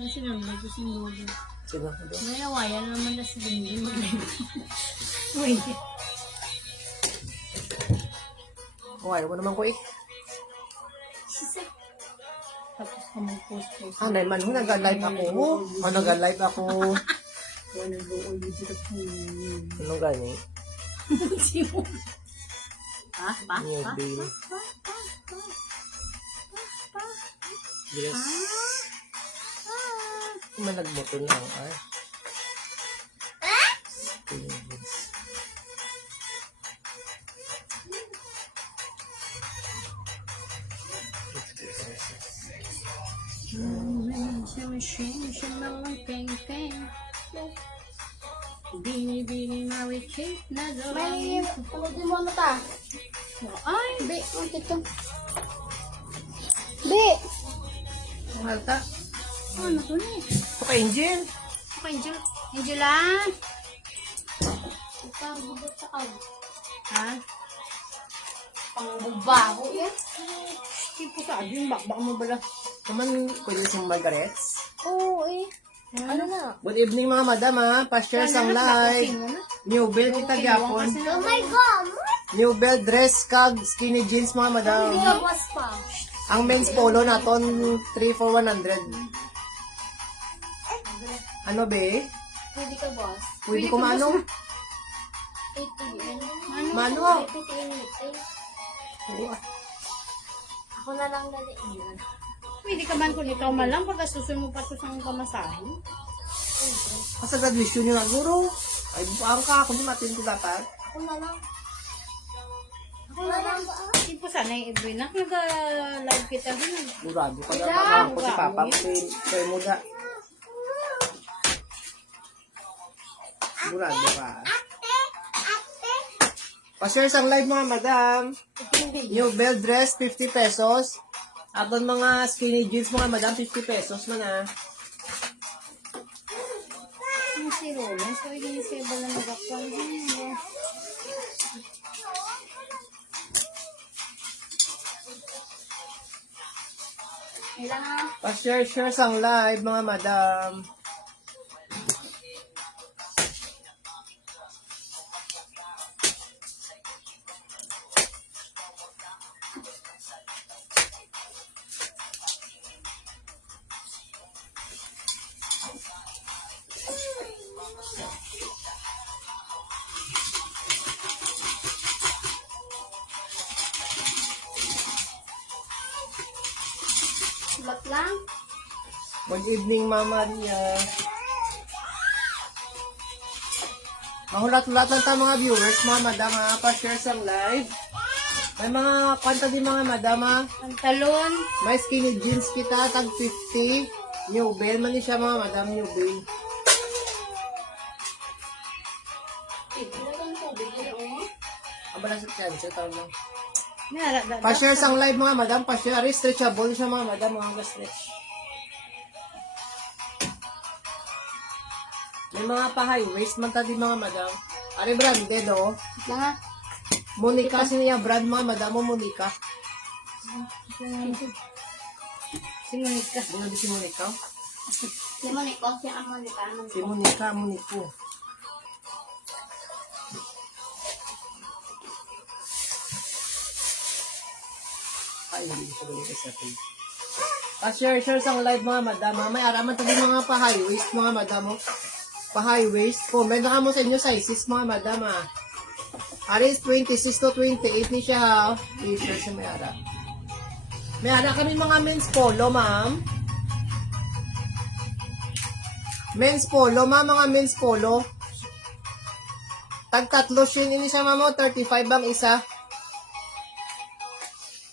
Ano sinunod ko sinunod? Sino ko doon? May awayan naman na si Dingin. Wait. Oh, ayaw mo naman ko Tapos ka mag-post-post. Ah, naman mo, nag-live ako. Oh, nag-live ako. Wala doon dito ko. Ano gani? Ha? Pa? New bill. Yes. Malagmoto na ang ay. Bini Mary Kate na May pagod mo mata. ay Be, ang tito. Be! Mahal ta. ano to na eh. Ito ka, Angel. Okay, Angela. Parang bubot sa kaw. Ha? Pangbubaho yan. Hindi ko sabi yung bakbak mo bala. Naman, pwede siyang Margarets. Oo eh. Ano na? Good evening mga madam ha. Pa-share sang live. New belt kita gyapon. Oh my God! New belt dress kag skinny jeans mga madam. Hindi ka boss pa. Ang men's polo naton 3 for 100. Ano be? Hindi ka boss. Pwede ko maano? 80. Mano? 80 Ako na lang dali. Pwede ka man kung ikaw malang pag susunod mo pa ito sa kamasahin. Sa graduation nyo na guro. Ay buang ka. Kung di matin ko dapat. Ako na lang. Ako na lang ba? Hindi po sana yung iba na. Nag-live kita din. Murado ka na. Ako si Papa. Kaya muda. Murado ka. Pa-share sang live mga madam. New belt dress 50 pesos. Aton mga skinny jeans mga madam 50 pesos man ah. Yung si Roland, so yung si Eba na nagakwan. Kailangan. Pa-share sang live mga madam. Sulat lang. Good evening Mama Maria. Mahulat-hulat lang tayo mga viewers mga madam ha. Pa-share sang live. May mga kanta din mga madam ha. Pantalon. May skinny jeans kita, tag 50. New Bell, man siya mga madam, New Bell. Kailangan tubig nila oh. Abala sa chance, tawag lang. Pa-share. Pa-share sang live mga madam, pa-share. Stretchable siya mga madam, mga stretch. May mga pa-high waist man tadi mga madam. Ari branded oh. Lang Monica, sino yung brand mga madam mo, Monica? Si Monica. Ano si Monica? Si Monico, si Monica. Si Monica, Monico. Ay, hindi ko ganito sa atin. Pa-share sang live mga madam. May araman tayo mga pa-high waist mga madam. Pa-high waist. Comment na mo sa inyo sizes mga madam ha. Aris 26 to 28 ni siya ha. T-shirt siya may ara. May ara kami mga men's polo ma'am. Men's polo ma'am, mga men's polo. Tag tatlo shin ini siya ma'am. 35 ang isa.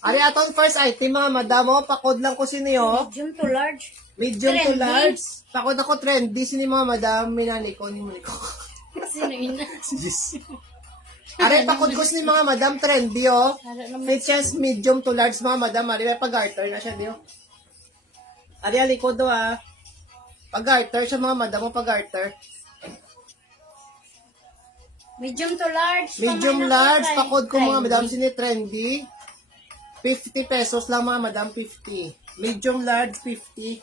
Ari aton first item mga madam oh. Pakod lang ko siniyo. Medium to large. Medium to Trendy. large. Pakod ako trendy sini mga madam. Minani ko ni Monico. Sino ina? Yes. Ari pakod ko sini mga madam trendy oh. Fit siya medium to large mga madam. Ari may pag-garter na siya dio. Ari alikod do ah. Pag-garter siya mga madam mo pag-garter. Medium to large. Medium large. Pakod ko mga madam sini trendy. 50 pesos lang mga madam, 50. Medium large, 50.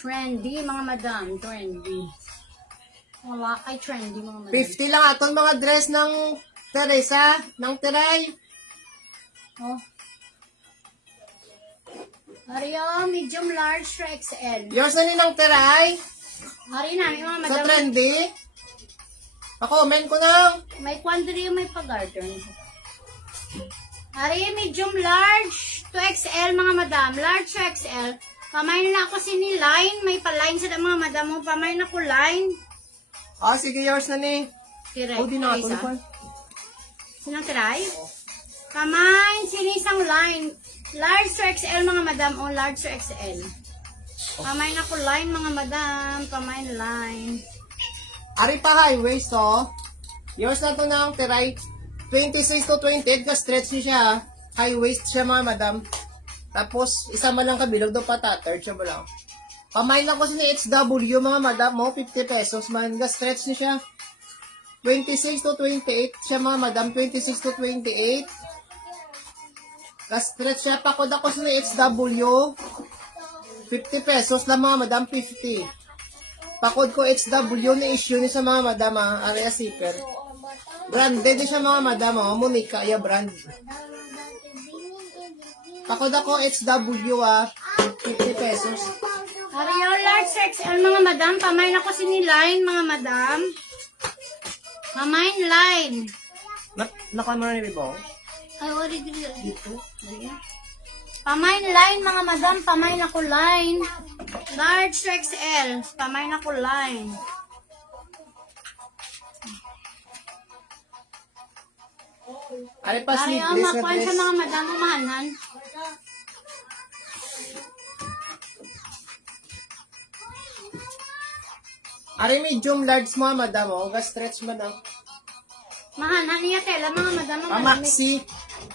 Trendy, mga madam. Trendy. Wala kay trendy, mga madam. 50 lang aton mga dress ng Teresa, ng Teray. Oh. Mario, medium, large, to XL. Yours na ni ng Teray. Hari namin, mga Sa madam. trendy. Pa-comment ko na. May quandary, may pag-garden. Hari, medium, large, to XL, mga madam. Large to XL. Pamain na ako ni line. May pa-line sa mga madam mo. Pamain na ko line. Ah, sige, yours na ni. Direct. Oh, di na ako. Sinang try? Pamain, sinisang line. Large to XL, mga madam. O, large to XL. Pamain na ko line, mga madam. Pamain line. Ari pa highway, so. Yours na to ng Teray. 26 to 28, ka-stretch niya siya. High waist siya, mga madam. Tapos, isa man lang kabilog daw patattered siya ba lang. Pamain lang ko si HW, mga madam mo, 50 pesos man. Ga-stretch niya siya. 26 to 28 siya, mga madam. 26 to 28. Ga-stretch siya. Pakod ako si HW. 50 pesos lang, mga madam. 50. Pakod ko HW na issue ni sa mga madam, area zipper. Branded din siya, mga madam, Monica, ya brand. Pakod ako HW, 50 pesos. Mario, large to XL, mga madam. Pamain ako ni line, mga madam. Pamain line. Nakamara ni Bibo? Ay, wari dito. Pamain line, mga madam. Pamain ako line. Large to XL. Pamain ako line. Ari pa Ari, sleeveless na makuha sa dress. mga madam umahanan. Ari medium large, mga madam, ga-stretch man ang. Mahanan niya tela, mga madam. Pamaxi.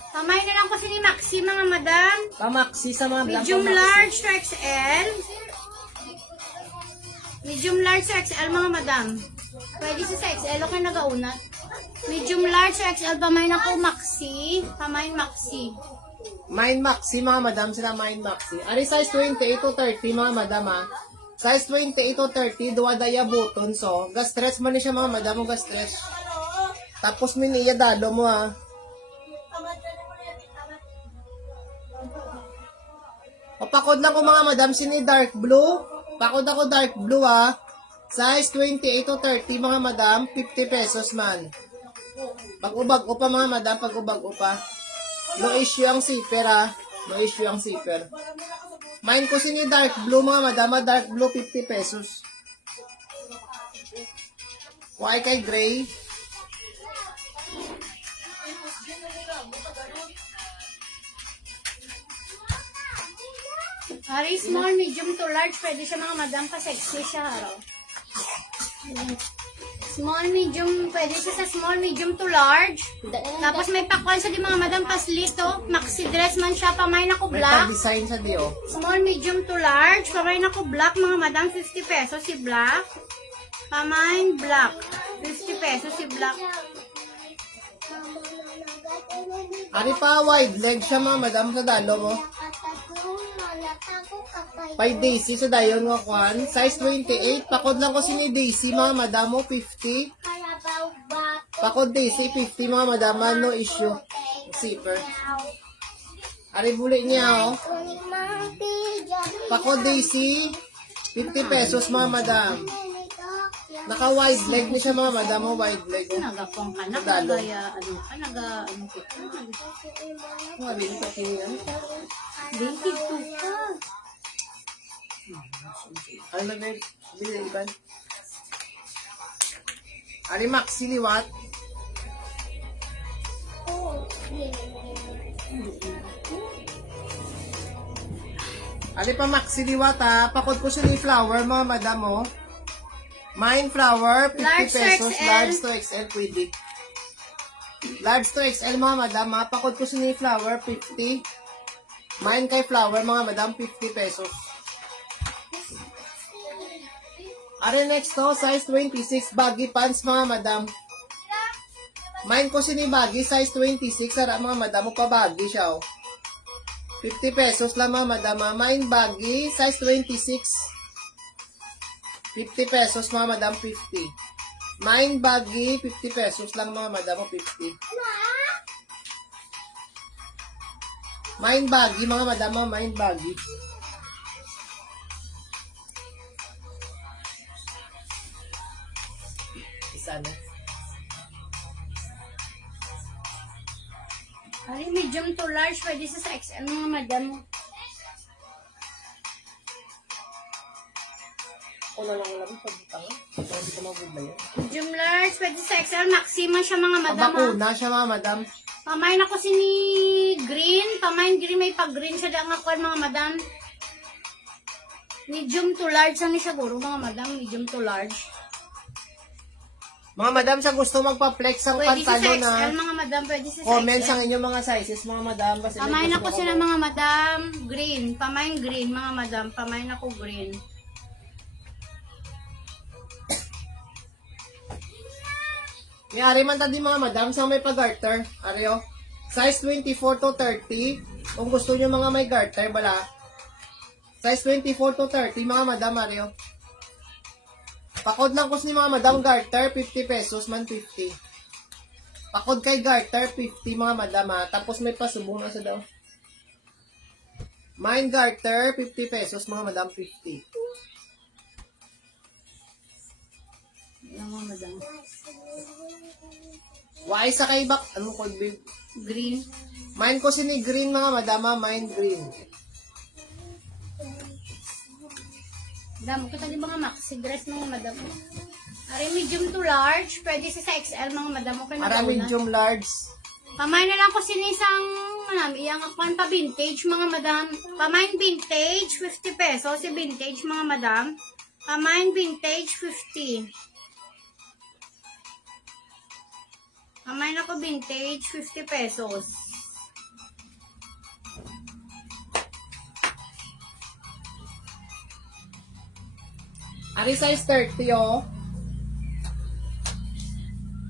Pamain na lang ko ni Maxi, mga madam. Pamaxi sa mga black. Medium large to XL. Medium large to XL, mga madam. Pwede sa XL, okay nagaunat. Medium large to XL, pamain ako Maxi. Pamain Maxi. Mine Maxi, mga madam, sila Mine Maxi. Ari size 28 to 30, mga madam, Size 28 to 30, duwa daya button, so. Ga-stretch man ni siya, mga madam, ga-stretch. Tapos miniya dalo mo, Papakod lang ko, mga madam, sini dark blue. Pakod ako dark blue, Size 28 to 30, mga madam, 50 pesos man. Pag-ubag pa, mga madam, pag-ubag pa. No issue ang zipper, No issue ang zipper. Mine ko sini dark blue, mga madam, dark blue, 50 pesos. Why kay gray? Ari, small, medium to large. Pwede siya, mga madam, pa-sexy siya, haro. Small, medium, pwede siya sa small, medium to large. Tapos may pakwan sa di mga madam paslito. Maxi dress man siya, pamain ako May black. pag-design sa dio. Small, medium to large. Pamain ako black, mga madam, 50 pesos si black. Pamain black. 50 pesos si black. Ari pa wide leg siya, mga madam, sa dalo mo. Pay Daisy sa dayon nga kwan. Size 28. Pakod lang ko sini Daisy, mga madam mo, 50. Pakod Daisy, 50, mga madam, no issue. Zipper. Ari buli niya, Pakod Daisy, 50 pesos, mga madam. Naka-wide leg ni siya, mga madam, wide leg. Nagapong ka na, Dalo. kaya ano ka, ano kita. Mabili ka kiniyan. Dated to ka. Ano na babe? Bili iban. Ari Maxi liwat. Ari pa Maxi liwat, Pakod ko siya ni flower, mga madam, Mine flower, 50 Large to pesos. XL. Large to XL, pwede. Large to XL, mga madam, Pakod ko siya ni flower, 50. Mine kay flower, mga madam, 50 pesos. Ari next to, size 26, baggy pants, mga madam. Mine ko siya ni baggy, size 26, ara mga madam, pa baggy siya, 50 pesos lang, mga madam, Mine baggy, size 26. 50 pesos mga madam, 50. Mind baggy, 50 pesos lang mga madam, o 50. Mind baggy mga madam, mind baggy. Isa na. Ari, medium to large. Pwede sa XL mga madam. Ako na lang lang pagkitang. Hindi ko magubay yan. Medium large. Pwede sa XL. Maxima siya mga madam. Bakuna siya mga madam. Pamain ako si ni green. Pamain green. May pag-green siya lang ako mga madam. Medium to large. Ano siya guro mga madam? Medium to large. Mga madam, sa gusto magpa-flex ang Pwede sa pantalo XL na mga madam. Pwede sa comment sa XL. inyong mga sizes mga madam. Kasi Pamain gusto ako ko sila mo- mga madam. Green. Pamain green mga madam. Pamain ako green. May ari man tadi mga madam sa may pag-garter. Aryo. Size 24 to 30. Kung gusto niyo mga may garter, bala. Size 24 to 30 mga madam, Aryo. Pakod lang ko ni mga madam garter, 50 pesos man 50. Pakod kay garter, 50 mga madam ha. Tapos may pasubong na sa daw. Mine garter, 50 pesos mga madam, 50. Yan mga madam. Why sa kay bak, ano ko big? Green. Mine ko si ni green mga madam ha, mine green. Damo kita di mga maxi dress mga madam. Ari medium to large, pwede sa XL mga madam. Okay na Ara daw na. medium large. Pamain na lang ko sinisang iyang akuan pa vintage mga madam. Pamain vintage 50 pesos si vintage mga madam. Pamain vintage 50. Pamain ako vintage 50 pesos. Ari size 30 oh.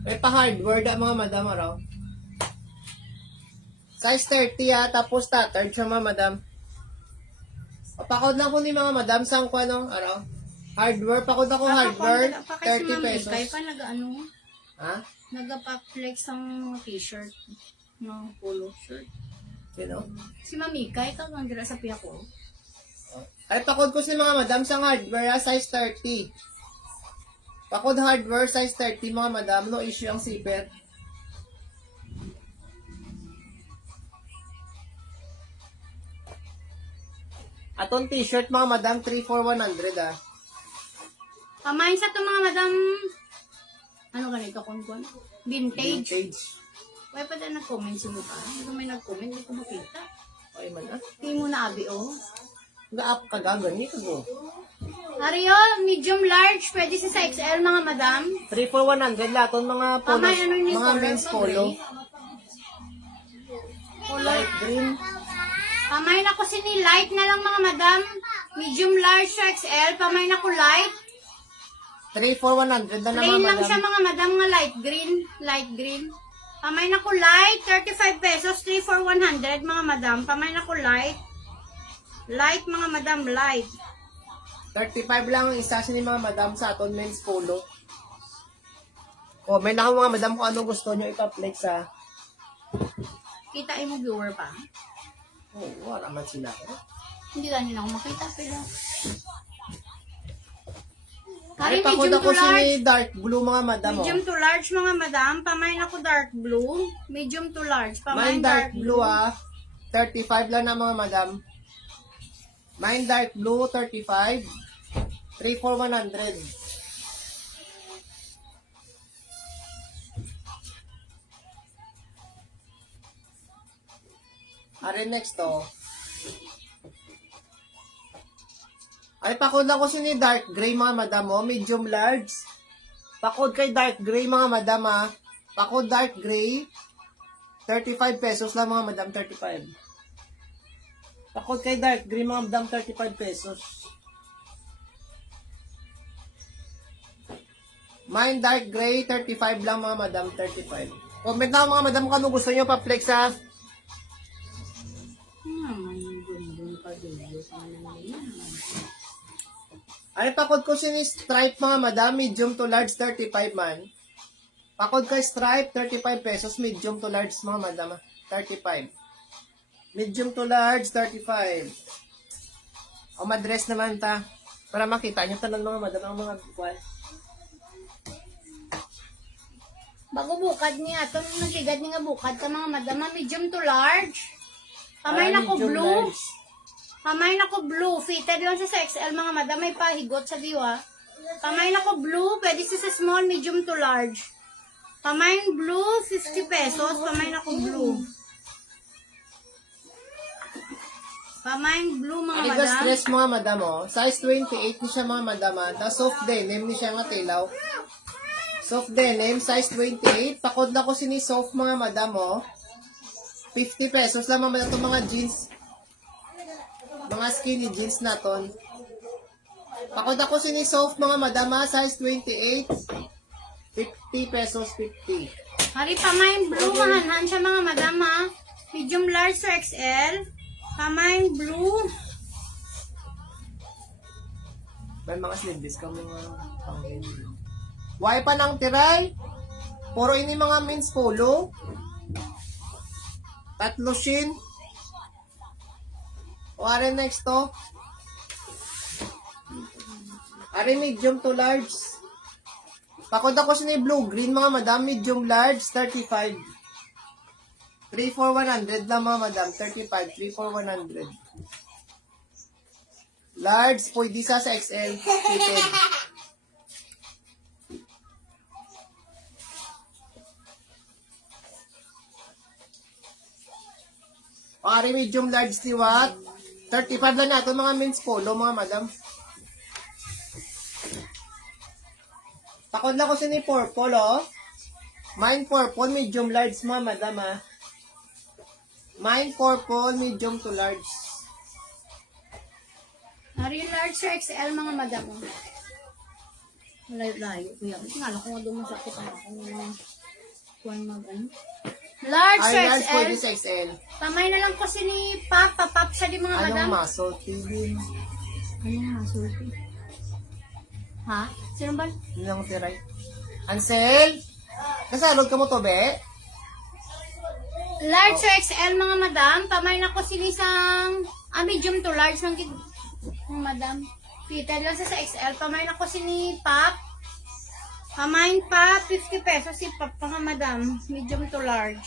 May pa hardware da mga madam araw. Size 30 ah, tapos tattered siya mga madam. Papakod lang ko ni mga madam sa ko ano, araw. Hardware, pakod ako hardware, 30 pesos. Kaya pa nag-ano, Ha? nag-flex ang t-shirt. No, polo shirt. You know? Si Mamikay, kang ang dira sa piya ko. Ay, pakod ko si mga madam sa hardware ah, size 30. Pakod hardware, size 30 mga madam, no issue ang zipper. Atong t-shirt mga madam, 34100 ah. Pamain sa to mga madam, ano ganito kung vintage. Vintage. Wala pa dahil nag-comment si Buka. Hindi may nag-comment, hindi ko makita. Okay man ah. Hindi mo na abi, oh. Ga-up ka gagani ka go. Ario, medium large, pwede sa XL mga madam. 34100 laton mga polo, Pamay, ano yung mga color men's pa, polo. gray? Light green. Pamain ako si ni light na lang mga madam. Medium large sa XL, pamain ako light. 34100 na Plain naman lang siya madam. mga madam nga light green. Light green. Pamain ako light, 35 pesos, 3 for 100 mga madam. Pamain ako light. Light mga madam, light. 35 lang ang isa ni mga madam sa aton men's polo. Comment na mga madam kung ano gusto nyo ipa-flex ha. Kita mo viewer pa. Oo, wala man sila. Hindi ka nila ako makita pero. Ay, Kari pakod medium ako to si large. dark blue mga madam. Medium to large mga madam. Pamain ako dark blue. Medium to large. Mine Pamain dark blue ah. 35 lang na mga madam. Mine dark blue, 35. 3 for 100. Are next to. Ay, pakod ako si ni dark gray mga madam oh. Medium large. Pakod kay dark gray mga madam ah. Pakod dark gray. 35 pesos lang mga madam, 35. Pakod kay dark gray mga madam, 35 pesos. Mine dark gray, 35 lang mga madam, 35. Comment na mga madam kung ano gusto nyo pa-flex ha. May gundong pa dulo. Ay, pakod ko sini stripe mga madam, medium to large, 35 man. Pakod ka stripe, 35 pesos, medium to large mga madam, 35. Medium to large, 35. O madress naman ta. Para makita nyo tanan mga madam ang mga buwan. Bago bukad niya, ito nagligad niya nga bukad ka mga madam, medium to large. Kamay na ko medium blue. large. Kamay na ko blue. Fitted lang siya sa XL mga madam, may pahigot sa diwa. Kamay na ko blue, pwede siya sa small, medium to large. Kamay blue, 50 pesos. Kamay na ko blue. Kamay blue mga Aligas madam. dress mga madam oh. Size 28 ni siya mga madam. Ta soft denim ni siya nga tilaw. Soft denim, size 28. Pakod na ko sini soft mga madam oh. 50 pesos lang mga madam itong mga jeans. Mga skinny jeans na ton. Pakod ako sini soft mga madam ha. Size 28. 50 pesos 50. Hari kamay blue, mahanhan siya mga madam ha. Medium large to XL. Kamay blue. May mga sleeveless ka mga pangin. Why pa ng tiray? Puro ini mga men's polo. Tatlo shin. O are next to. Are medium to large. Pakod ako sa blue green mga madam. Medium large 35. 3 for 100 lang mga madam. 35. 3 for 100. Large. Pwede sa XL. Fitted. Pare medium large ni what? 35 lang nato mga men's polo mga madam. Pakod lang ko sa ni purple oh. Mine purple medium large mga madam ah. Mine purple medium to large. Hari large to XL mga madam. Layo-layo. Kuya, tingala ko nga dumasakit ako. Kuwan mag-ano. Large to Ay large pwede XL. sa XL. Kamay na lang kasi ni Pap. Papap siya di mga madam. Anong muscle? TV. Anong masulti? Ha? Sino ba? Yun lang tiray. Ansel? Kasalod ka mo to be? Large to XL mga madam. Kamay na ko sinisang medium to large ng madam. Fitted lang sa XL. Kamay na ko ni Pap. Kamay pa 50 pesos si Pap mga madam. Medium to large.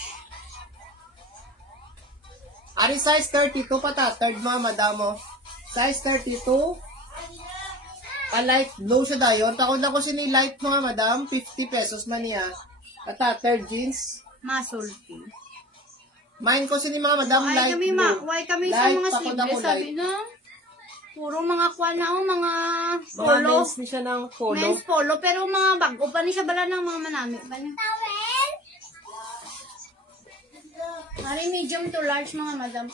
Ari size 32 pa ta. Third mga madam mo. Size 32. Light blue siya dayon. Takot na ko sini light mga madam. 50 pesos man niya. Ata third jeans. Masulti. Mine ko sini mga madam Ay light kami blue. why kami sa Light, mga takot ako sleeveless sabi light. na. Puro mga kwan na mga Mga polo. men's ni siya ng polo. Men's polo. Pero mga bago pa ni siya bala ng mga manami. Hari medium to large mga madam.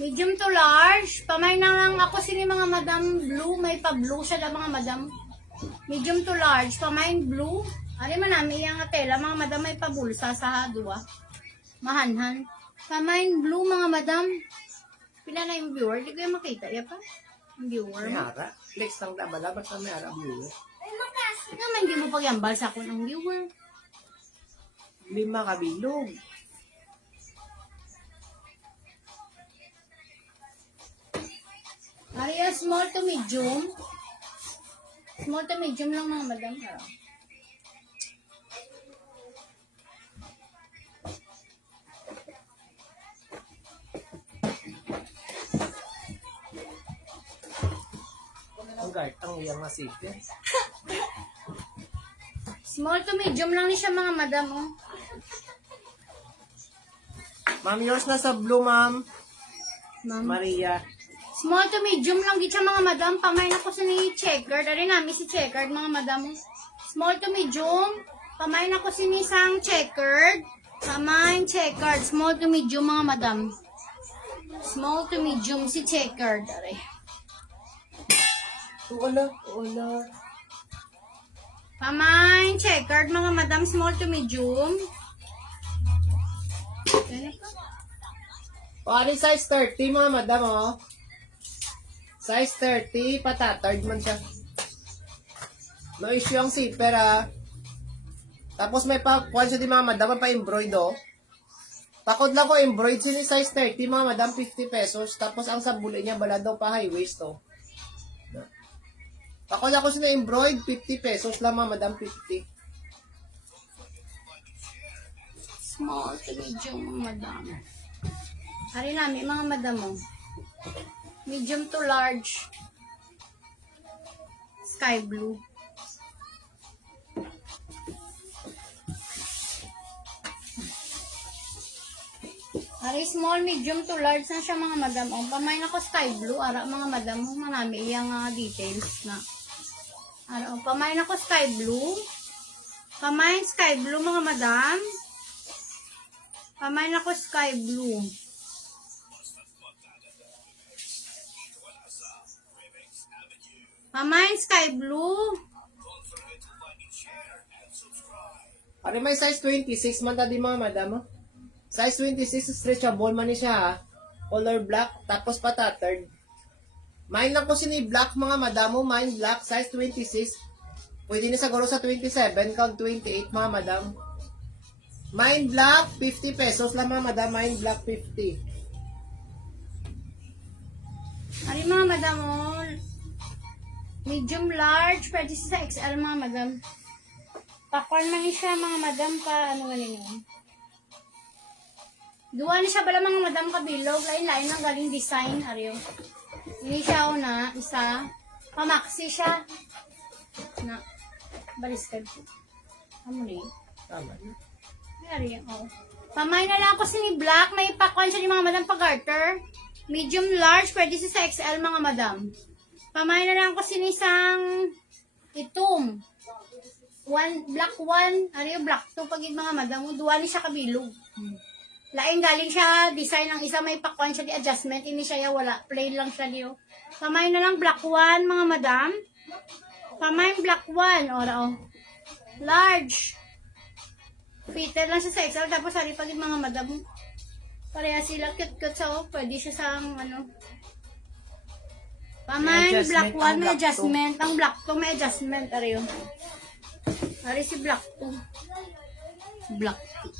Medium to large. Pamay na lang ako sini mga madam blue. May pa blue siya na mga madam. Medium to large. Pamay blue. Hari manami yung tela mga madam may pabulsa sa dua. Mahanhan. Pamay blue mga madam. Pila na yung viewer? Di ko yung makita. Ya pa? Yung viewer. May ara. Flex lang da bala ba't may ara viewer? Naman di mo pagyambal sa ako ng viewer. 5 kabilog. Aria, small to medium. Small to medium lang mga madam. Ang guard, ang iyang masite. Small to medium lang ni siya mga madam. Oh. Ma'am, yours na sa blue, ma'am. Ma'am. Maria. Small to medium lang gid siya mga madam. Pamay na ko sa ni checkered. Ari namin si checkered mga madam. Small to medium. Pamay na ko si ni sang checkered. Pamay checkered. Small to medium mga madam. Small to medium si checkered. Ari. Wala. Pamay checkered mga madam. Small to medium. Ano pa? Pari size 30, mga madam, oh. Size 30, patatard man siya. No issue ang zipper Tapos may kuhan siya di mga madam, pa embroid Pakod lang ko embroid siya size 30 mga madam, 50 pesos. Tapos ang sabuli niya bala daw pa high waist Pakod ako siya embroid, 50 pesos lang mga madam, 50. Small to medium mga madam. Ari namin mga madam medium to large. Sky blue. Ari small, medium to large na siya mga madam. Pamay na ko sky blue. Ara mga madam, manami iyang details na. Ara, pamay na ko sky blue. Pamay sky blue mga madam. Pamay na ko sky blue. Pamay sky blue. Ari may size 26 man tadi mga madam Size 26 stretchable man ni siya Color black, tapos patattered. Mine lang ko sini black mga madam mine black, size 26. Pwede na siguro sa 27, count 28 mga madam. Mine black, 50 pesos lang mga madam, mine black 50. Ari mga madam medium large, pwede sa XL mga madam. Pakwan man ni siya mga madam pa ano ganin Duwa ni siya bala mga madam kabilog, lain-lain ang galing design, ariyo. Ini siya una, isa, pamaxi siya. Na, baliskad po. Amo ni. Tama. Ariyo, Pamay na lang ako ni black, may pakwan siya ni mga madam pag-garter. Medium large, pwede siya sa XL mga madam. Pamay na lang ako sinisang itom. Black 1, ariyo black 2 pagig mga madam, duwa ni siya kabilog. Laing galing siya, design ng isa may pakwan siya di adjustment, ini siya wala, plain lang siya diyo. Pamay na lang black 1 mga madam. Pamay black 1, large. Fitted lang siya sa XL, tapos hari pagid mga madam. Pareha sila cute-cute pwede siya sa Pamay black 1 may adjustment, ang black 2 may adjustment, ariyo. Ari si black 2. Black 2.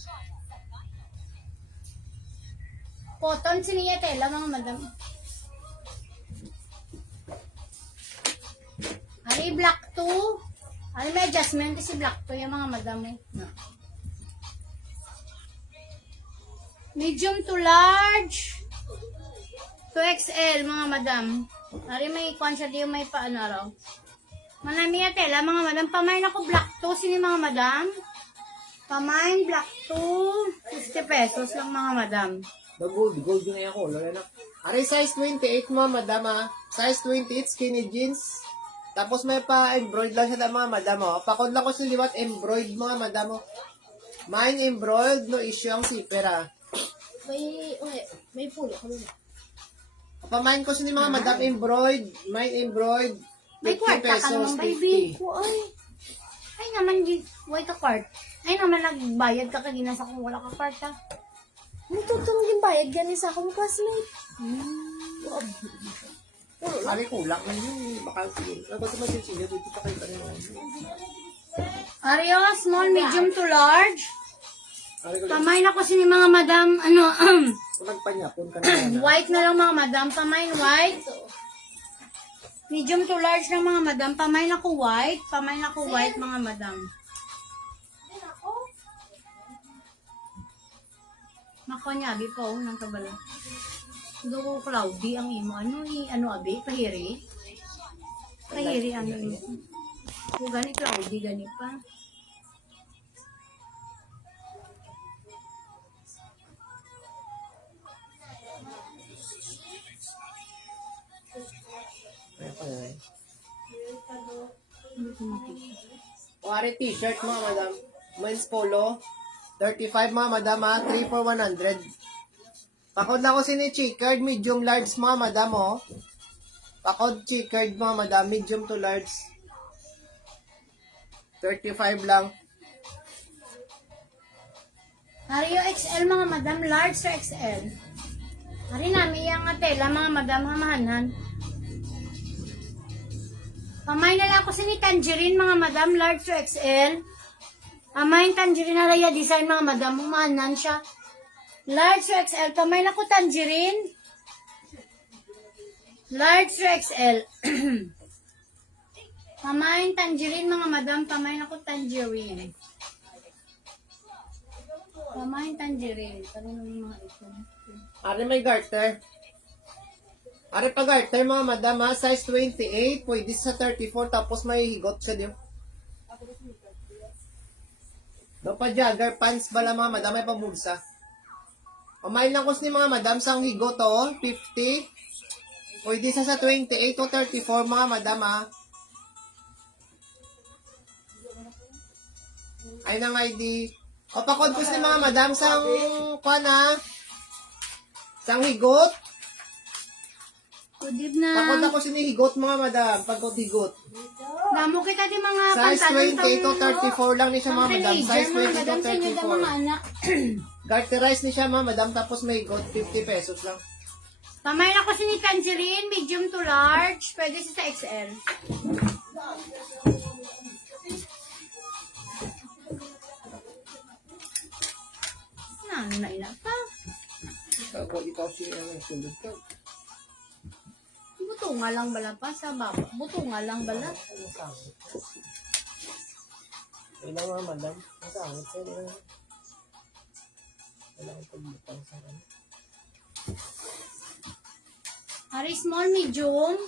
Cotton siniya tela mga madam. Ari black 2. Ari may adjustment si black 2 yung mga madam Medium to large. To XL mga madam. Ari may kwansa diyo may paano raw. Manami ya tela mga madam. Pamain ako black 2 sini mga madam. Pamain black 2. 50 pesos lang mga madam. Gold na yung color, Ari size 28 mga madam Size 28 skinny jeans. Tapos may pa-embroid lang siya mga madam Pakod lang ko sa liwat embroid mga madam Mine embroid, no issue ang zipper May pulo kami. Pamain ko sa ni mga madam embroid. Mine embroid. May 50 kwarta ka pesos, naman, baby. 50. Ko, ay naman, wait a quart. Ay naman, nagbayad ka kanina sa kung wala ka kwarta. May tutulong din bayad gani sa akong classmate. Ari kulang man yun. Baka sige. Ano ba naman yung sila? Dito pa kayo kanina. Ario, small, medium to large. Ari ko lang. Pamain ako sini mga madam, Kung nagpanyapon ka na. white na lang mga madam. Pamain white. Medium to large lang mga madam. Pamain ako white. Pamain ako white mga madam. Makonyabi po, ng kabala. Doon ko cloudy ang imo. Ano abi? Pahiri? Pahiri ang imo. Kung gani cloudy, gani pa. Wari t-shirt mga madam. Men's polo. 35 mga madam 3 for 100. Pakod lang ko sini checkered, medium large mga madam Pakod checkered mga madam, medium to large. 35 lang. Ario XL mga madam, large to XL. Ari namin yung tela mga madam hamahanan. Pamay na lang ako sa ni Tangerine, mga madam, large to XL. Pamay Tangerine na raya design, mga madam, umahanan siya. Large to XL, pamay na ko Tangerine. Large to XL. Pamay Tangerine, mga madam, pamay na ko Tangerine. Pamay Tangerine. Tanong ng mga ito. Ari may garter. Ari pa garter mga madam ha, size 28, pwede sa 34, tapos may higot siya diyo. Do pa jogger pants bala mga madam, may pabulsa. Umain lang ko ni mga madam sang higot to, 50. Pwede sa 28 o 34 mga madam ha. Ay nang ID. O pakod ko ni mga madam sang pana. Sang higot. Kudib Pakod na. ako sinihigot mga madam, pagkot higot. Damo kita di mga Size 28 to 34 lang ni siya mga madam. Size 28 to madam, sa inyo da mga 34. anak. Garterize ni siya mga madam, tapos may higot, 50 pesos lang. Pamay na ko si ni Tangerine, medium to large. Pwede sa XL. Na ina pa. Ako ikaw siya ang sulod ka. Buto nga lang bala pa sa baba. Buto nga lang bala. Ay lang mga madam, masangit sa'yo lang. Wala akong pagbutang sa kanya. Hari small, medium.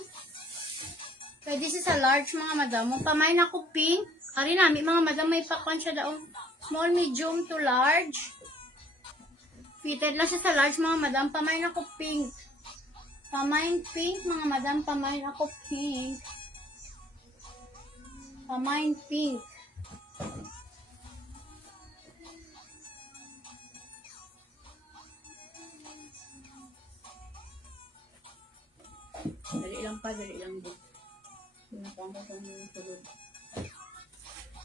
Pwede sa large mga madam. Kung pamay na ko pink. Hari nami mga madam, may pakwan siya daong. Small, medium to large. Fitted lang siya sa large mga madam. Pamay na ko pink. Pamay pink mga madam. Pamay na ko pink. Pamay pink. Dali lang pa, dali lang din. Pinapang ko sa mga tulog.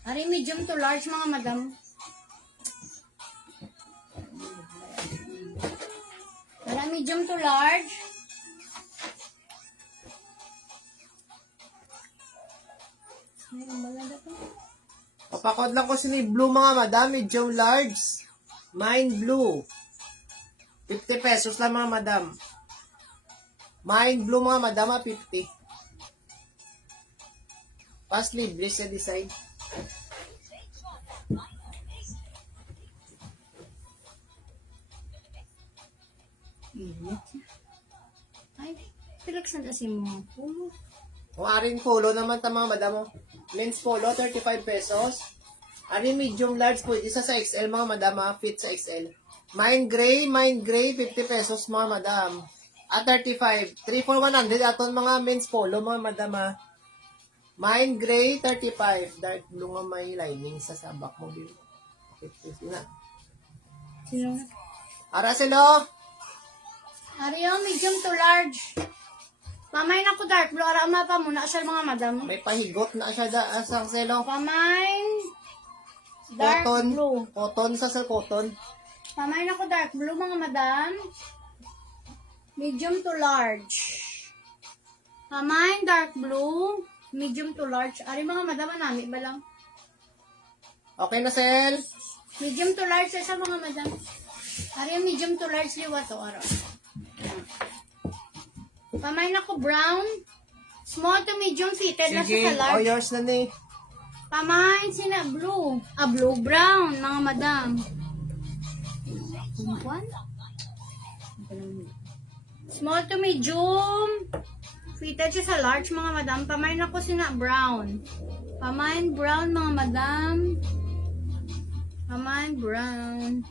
Hari medium to large mga madam. Hari medium to large. Ay, ang balada to. Papakod lang ko sini blue mga madam, medium large. Mine blue. 50 pesos lang mga madam. Mine blue mga madam, 50. Pas libre sa design. Init siya. Ay, pilaksan kasi mo. Kung aring polo naman ta mga madam, oh. Men's polo, 35 pesos. Aring medium large, pwede sa XL mga madam, fit sa XL. Mine gray, 50 pesos mga madam. At 35. 3 for 100 aton mga men's polo mga madam ha. Mine gray 35. Dark blue nga may lining sa sabak mo din. 50 na. Sino? Ara silo. Ariyo, medium to large. Pamay na ko dark blue. Ara pa muna siya mga madam. May pahigot na siya da asang silo. Pamay dark Cotton. blue. Cotton sa cotton. Pamay na ko dark blue mga madam. Medium to large. Pamay dark blue. Medium to large. Ari mga madam, nami ba lang? Okay na sel. Medium to large sa mga madam. Ari medium to large liwa to araw. Pamay na ko brown. Small to medium fitted lang siya sa Sige, large. yours na ni. Pamain sina blue. Blue brown, mga madam. Kumpuan? Small to medium. Fitted siya sa large, mga madam. Pamain ako sina brown. Pamain brown, mga madam. Pamain brown.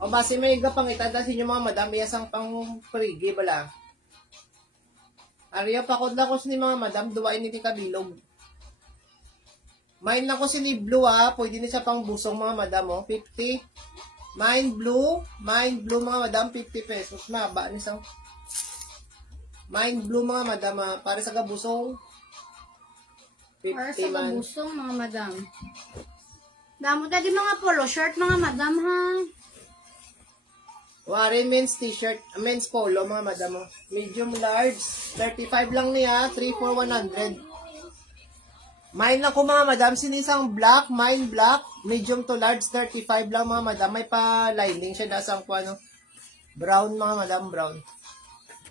O base may gapang itada sa inyo mga madam, iyasang pang prigi bala. Ariya pakod lang ko ni mga madam, duwain ni kabilog. Mine lang ko si ni blue pwede ni siya pang busong mga madam 50. Mine blue mga madam, 50 pesos. Maba ni sang. Mine blue mga madam para sa kabusong. 50 Para sa man. kabusong, mga madam. Damo tadi mga polo shirt, mga madam, ha? Wari men's t-shirt, men's polo mga madam Medium large, 35 lang niya, 3 for 100. Mine lang ko mga madam, sinisang black, mine black, medium to large, 35 lang mga madam. May pa-lining siya dasang po ano. Brown mga madam, brown.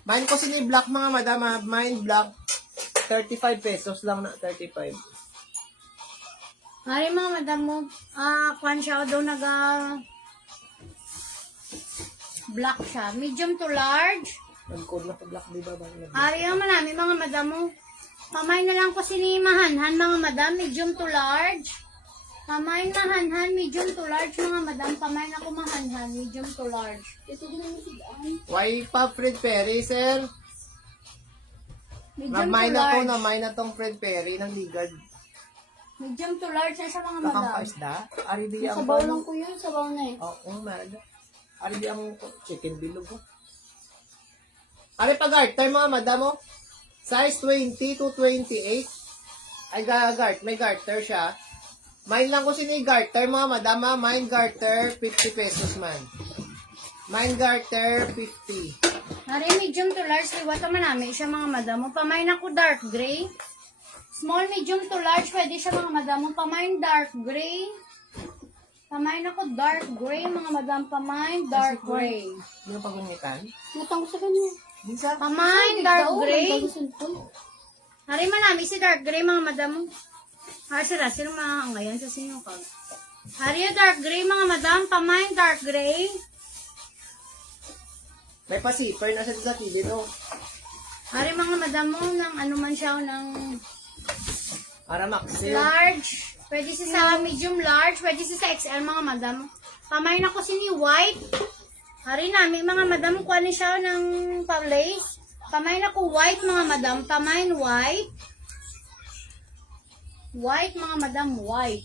Mine ko sini black mga madam, mine black, 35 pesos lang na, 35. Ari mga madam mo, kwan siya daw black siya. Medium to large. Nag-code na pa black, di ba? Ari naman namin mga madam mo. Kamay na lang ko sinimahanhan mga madam, medium to large. Kamay mahanhan, medium to large mga madam. Kamay na ko mahanhan, medium to large. Ito din ang sigaan. Why pa Fred Perry, sir? Medium Namay to na to, large. namay na tong Fred Perry ng ligad. Medium to large na siya mga Nakang madam. paisda? Ari di ang Sabaw lang ko yun, sabaw na eh. Oo, marada. Ari di ang chicken bilog ko. Ari pag-garter mga madam mo. Size 20 to 28. Ay gagart, may garter siya. Mine lang ko sini garter mga madam ha. Mine garter 50 pesos man. Mine garter 50. Ari, medium to large, liwat naman namin siya mga madam mo. Pamain ako dark gray. Small, medium to large, pwede siya mga madam mo. Pamain dark gray. Pamain ako dark gray mga madam. Pamain dark gray. Hindi mo pagunyikan? Utang ko sa kanya. Minsan? Pamain dark gray. Cellphone. Ari man namin si dark gray mga madam mo. Sila mga ngayon sa sinyo ka. Ari dark gray mga madam. Pamain dark gray. May pa-zipper na siya sa kilid oh. Ari mga madam mo, ng ano man siya, ng Para maxil. large. Pwede siya sa medium large. Pwede siya sa XL mga madam. Pamain ako sini white. Hari namin mga madam, kuha ni siya ng pa-lace. Pamain ako white mga madam. Pamain white. White mga madam, white.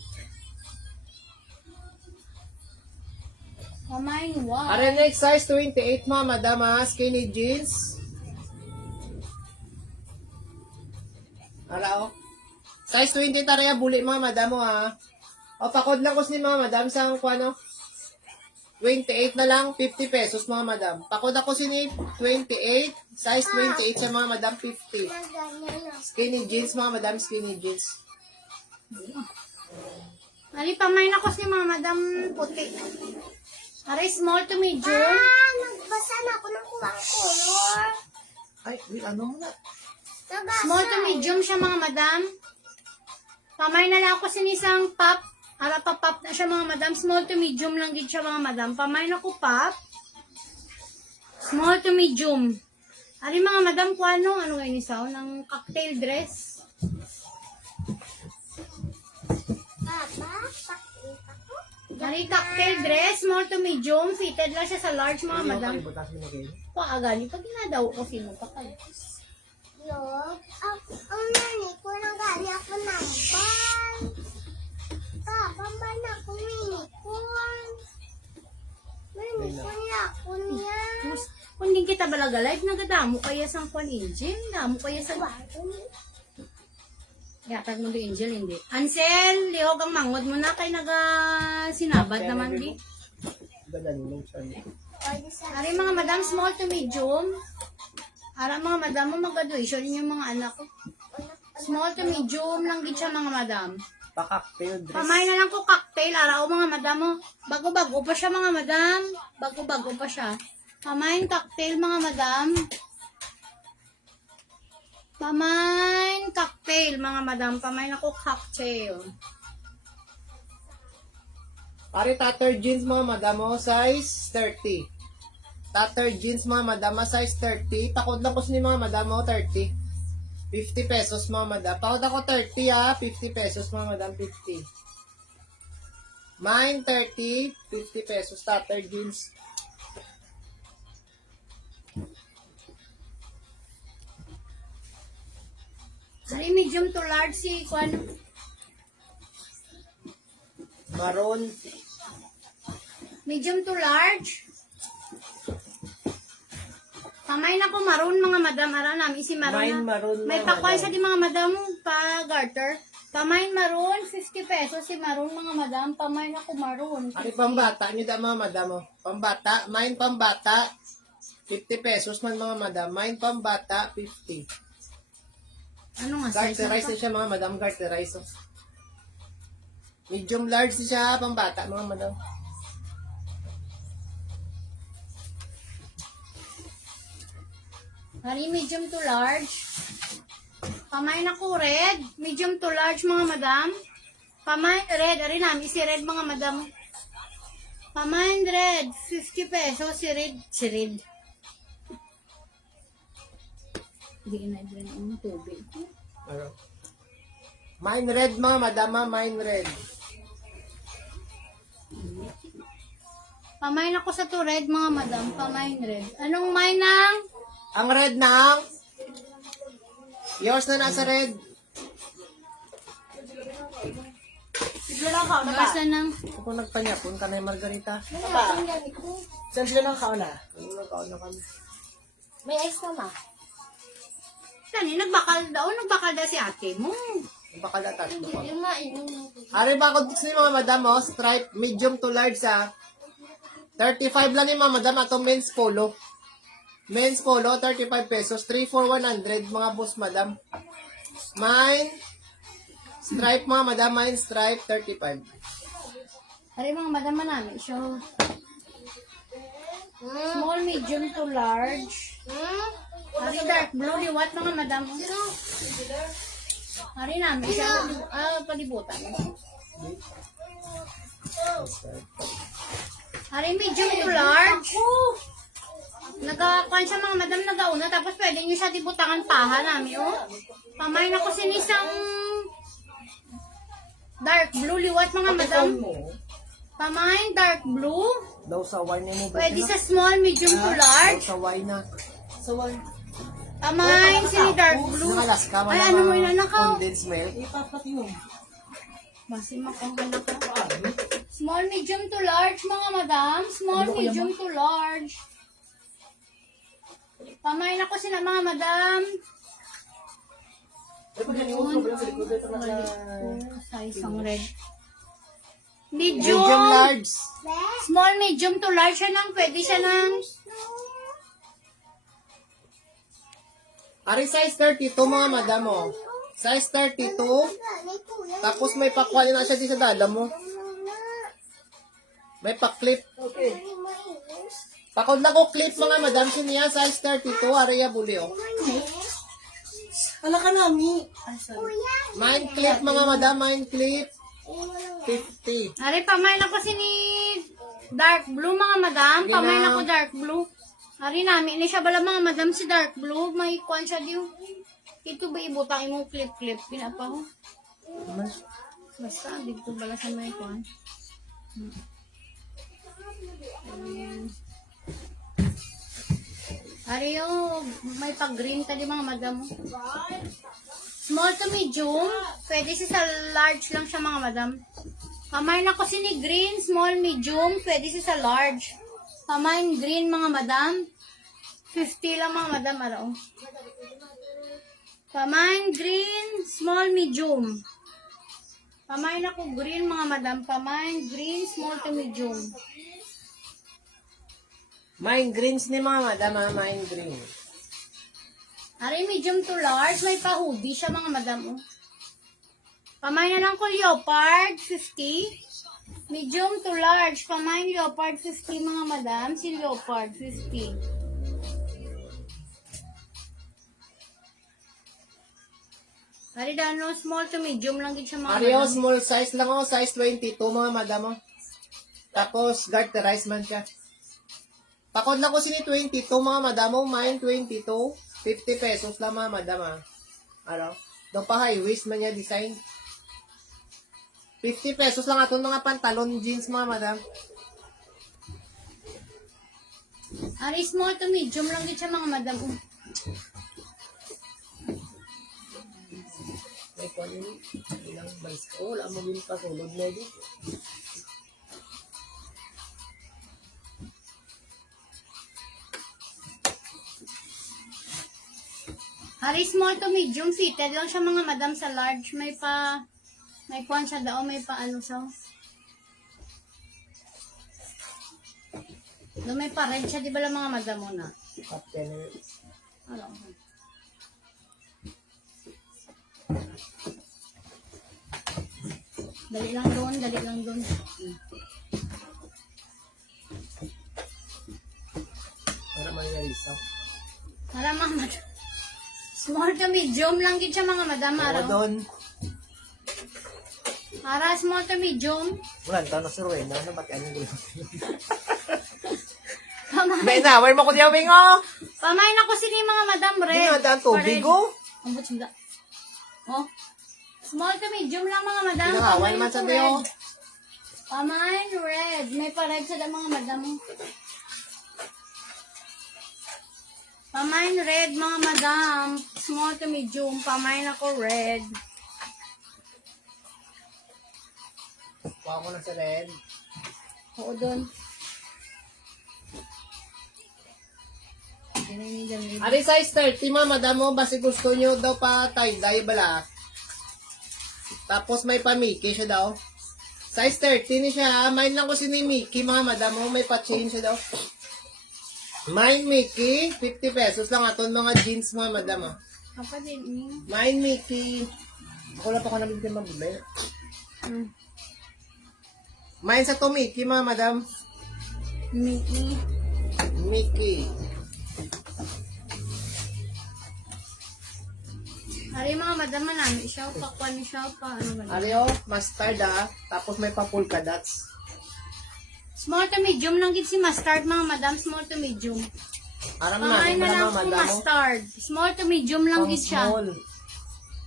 Pamain white. Are next size 28 mga madam ha. Skinny jeans. Ara oh. Size 20 taraya buli mga madam mo ha. O pakod lang ko ni mga madam sa kuano. 28 na lang 50 pesos mga madam. Pakod ako sini 28. Size 28 sa mga madam 50. Skinny jeans mga madam, skinny jeans. Hari pamain ako si mga madam puti. Hari small to medium. Nagbasa na ako ng kuwang color. Ay, ano mo na? Nabasa. Small to medium siya mga madam. Pamay na lang ako sinisang pop. Ara pa pop na siya mga madam. Small to medium lang din siya mga madam. Pamay na ko pop. Small to medium. Ari mga madam ko ano kayo ni Sao? Ng cocktail dress. Papa, pakita ko. Ari cocktail dress. Small to medium. Fitted lang siya sa large mga madam. Butas mo na kayo. Paagani. Pag ginadaw ko sino pa kayo. Lord, ang nani ko nang gali ako ng bal. Bambal na ako minikon. Minikon na ako niya. Kung din kita balaga live, nagadamo kaya sa kwan angel. Damo kaya sa yatag mo do angel, hindi. Ansel, lihog ang mangod mo na kay sinabad naman di. Ganun lang siya. Ari mga madam, small to medium. Ara mga madam mo mag-graduation yung mga anak ko. Small to medium lang gid siya mga madam. Pa-cocktail dress. Pamay na lang ko cocktail, ara o mga madam mo. Bago-bago pa siya mga madam. Bago-bago pa siya. Pamain cocktail mga madam. Pamain cocktail mga madam. Pamain ako cocktail. Pare tatter jeans mga madam mo, size 30. Tatter jeans mga madam, size 30. Takod lang ko sa mga madam mo, 30. 50 pesos mga madam. Takod ako 30 ha, 50 pesos mga madam, 50. Mine 30, 50 pesos, tatter jeans. Ari medium to large si kwan. Maroon. Medium to large. Pamay na ko maroon mga madam. Ara namin si maroon Mine na. maroon May mga pakway madam. sa di mga madam pa garter. Pamay maroon 50 pesos si maroon mga madam. Pamay na ko maroon. Ano pambata nyo da mga madam mo? Pambata, mine pambata, 50 pesos man mga madam. Mine pambata, 50. Ano nga size na Garterize to? na siya mga madam, garterize. Oh. Medium large siya, pang bata mga madam. Hari, medium to large. Pamain ako red. Medium to large, mga madam. Pamain red. Ari namin si red, mga madam. Pamain red. 50 pesos. Si red. Si red. Hindi na din ang tubig. Ano? Mine red mga madam, mine red. Pamain ako sa to red, mga madam. Pamain red. Anong mine ng? Ang red ng yours na nasa red. Sila lang kauna ba? Yours na ng? Ako nagpanyapon ka na yung Margarita. Pa. Saan sila lang kauna? Ano nagkaon na kami? May ice na ma. Tani, nagbakal daw si ate mo. Baka na tatlo pa. Yung mainom. Ari ba ako gusto ni mga madam, oh, stripe, medium to large sa 35 lang ni mga madam, ato men's polo. Men's polo, 35 pesos, 3 for 100, mga boss madam. Mine, stripe mga madam, mine stripe, 35. Ari, mga madam namin. So, small, medium to large. Hari, dark blue, liwat, mga madam. Hari namin. Isa, palibutan. Hari, medium to large. Nagakuan siya, mga madam, nagauna. Tapos pwede nyo siya dibutangan paha namin, oh. Pamain ako sinisang dark blue, liwat, mga madam. Pamain, dark blue. Daw sa wine mo ba? Pwede sa small, medium to large. Daw sa wine na. Sa wine. Pamain, sini dark blue. Nakalas ka, Ay, ano mo yun, nakaw? condensed milk. Masim akong anak ko. Small, medium to large, mga madam. Small, medium to large. Pamain ako sila, mga madam. Size ang red. Medium Medium. large. Small, medium to large. Siya nang, pwede siya nang. Ari size 32 mga madam, oh. Size 32. Tapos may pakwali na siya di sa dada mo. May pa-clip. Pakod na ko clip mga madam. Siniya size 32. Ariya buli, oh. Ala ka nami. Mind clip mga madam. Mind clip. 50. Ari, pamain ako sini dark blue, mga madam. Sige Pamain na. ako dark blue. Ari namin, ini siya bala, mga madam, si dark blue. May kuan siya diyo. Ito ba ibutang imong clip-clip? Pinapa ko. Basta, dito bala sa may kuan. Ari yung may pag-green tadi, mga madam. Small to medium. Pwede siya sa large lang siya, mga madam. Pamain ako sini green, small, medium. Pwede siya sa large. Pamain green, mga madam. 50 lang, mga madam. Araw. Pamain green, small, medium. Pamain ako green, mga madam. Pamain green, small to medium. Mind greens ni mga madam, ha. Mind green. Ari, medium to large. May pa-hoodie siya, mga madam. Oh. Pamain na lang ko leopard, 50. Medium to large. Pamain leopard, 50, mga madam. Si leopard, 50. Ari, dano, small to medium lang din siya, mga Ariyo, madam. small size lang, oh. Size 22 mga madam, oh. Tapos, garterize man siya. Pakod lang ko sini 22 mga madam, oh. Mine 22. 50 pesos lang mga madam, ha. Ano? Doon pa high waist man niya design. 50 pesos lang ato mga pantalon jeans mga madam. Ari, small to medium lang din siya, mga madam. Oh. May kwan yun. Ilang mais ko. Wala mo din pasulod na yun. Hari, small to medium, fitted lang siya, mga madam, sa large. May kwan siya daw, may pa ano siya. Doon may pa red siya, di ba lang, mga madam mo na? Captain. Ano? Dali lang doon, dali lang doon. Para mangyarisaw. Para mga madam. Small to medium lang gid siya mga madam. Oo, Araw. doon. Para small to medium. Wala, ito na si Rowena. Ano ba kaya nyo? Pamain. May nawar mo ko diya, Wingo! Pamain ako sini mga madam red. Hindi nga daan tubig, Red. oh. Ang butsinda. Oh. Small to medium lang mga madam. Pinahawan Pamain man ako sa red. diyo. Pamain red. May pa-red sa mga madam. Pamain red mga madam. Small to medium. Pamain ako red. Kuha ko na sa red. Oo doon. Ganun. Ari size 30, madam mo. Basi gusto nyo daw pa tie-dye bala. Tapos may pa Mickey siya daw. Size 30 ni siya. Mine lang ko si ni Mickey, mga madam mo. May pa-change siya daw. Mine Mickey, 50 pesos lang aton mga jeans, mga madam. Apa din. Mine Mickey. Ako lang pa ko nabigyan mabibay. Mine sa to Mickey, mga madam. Mickey. Mickey. Ari mga madam namin. Siya pa. Kuha ni siya pa. Ano ba? Ariyo, mustard tapos may pa polka dots. Small to medium lang gid si mustard mga madam. Small to medium. Aram na, Pamain na lang mga po madam mo. mustard. Small to medium lang gid siya. Small.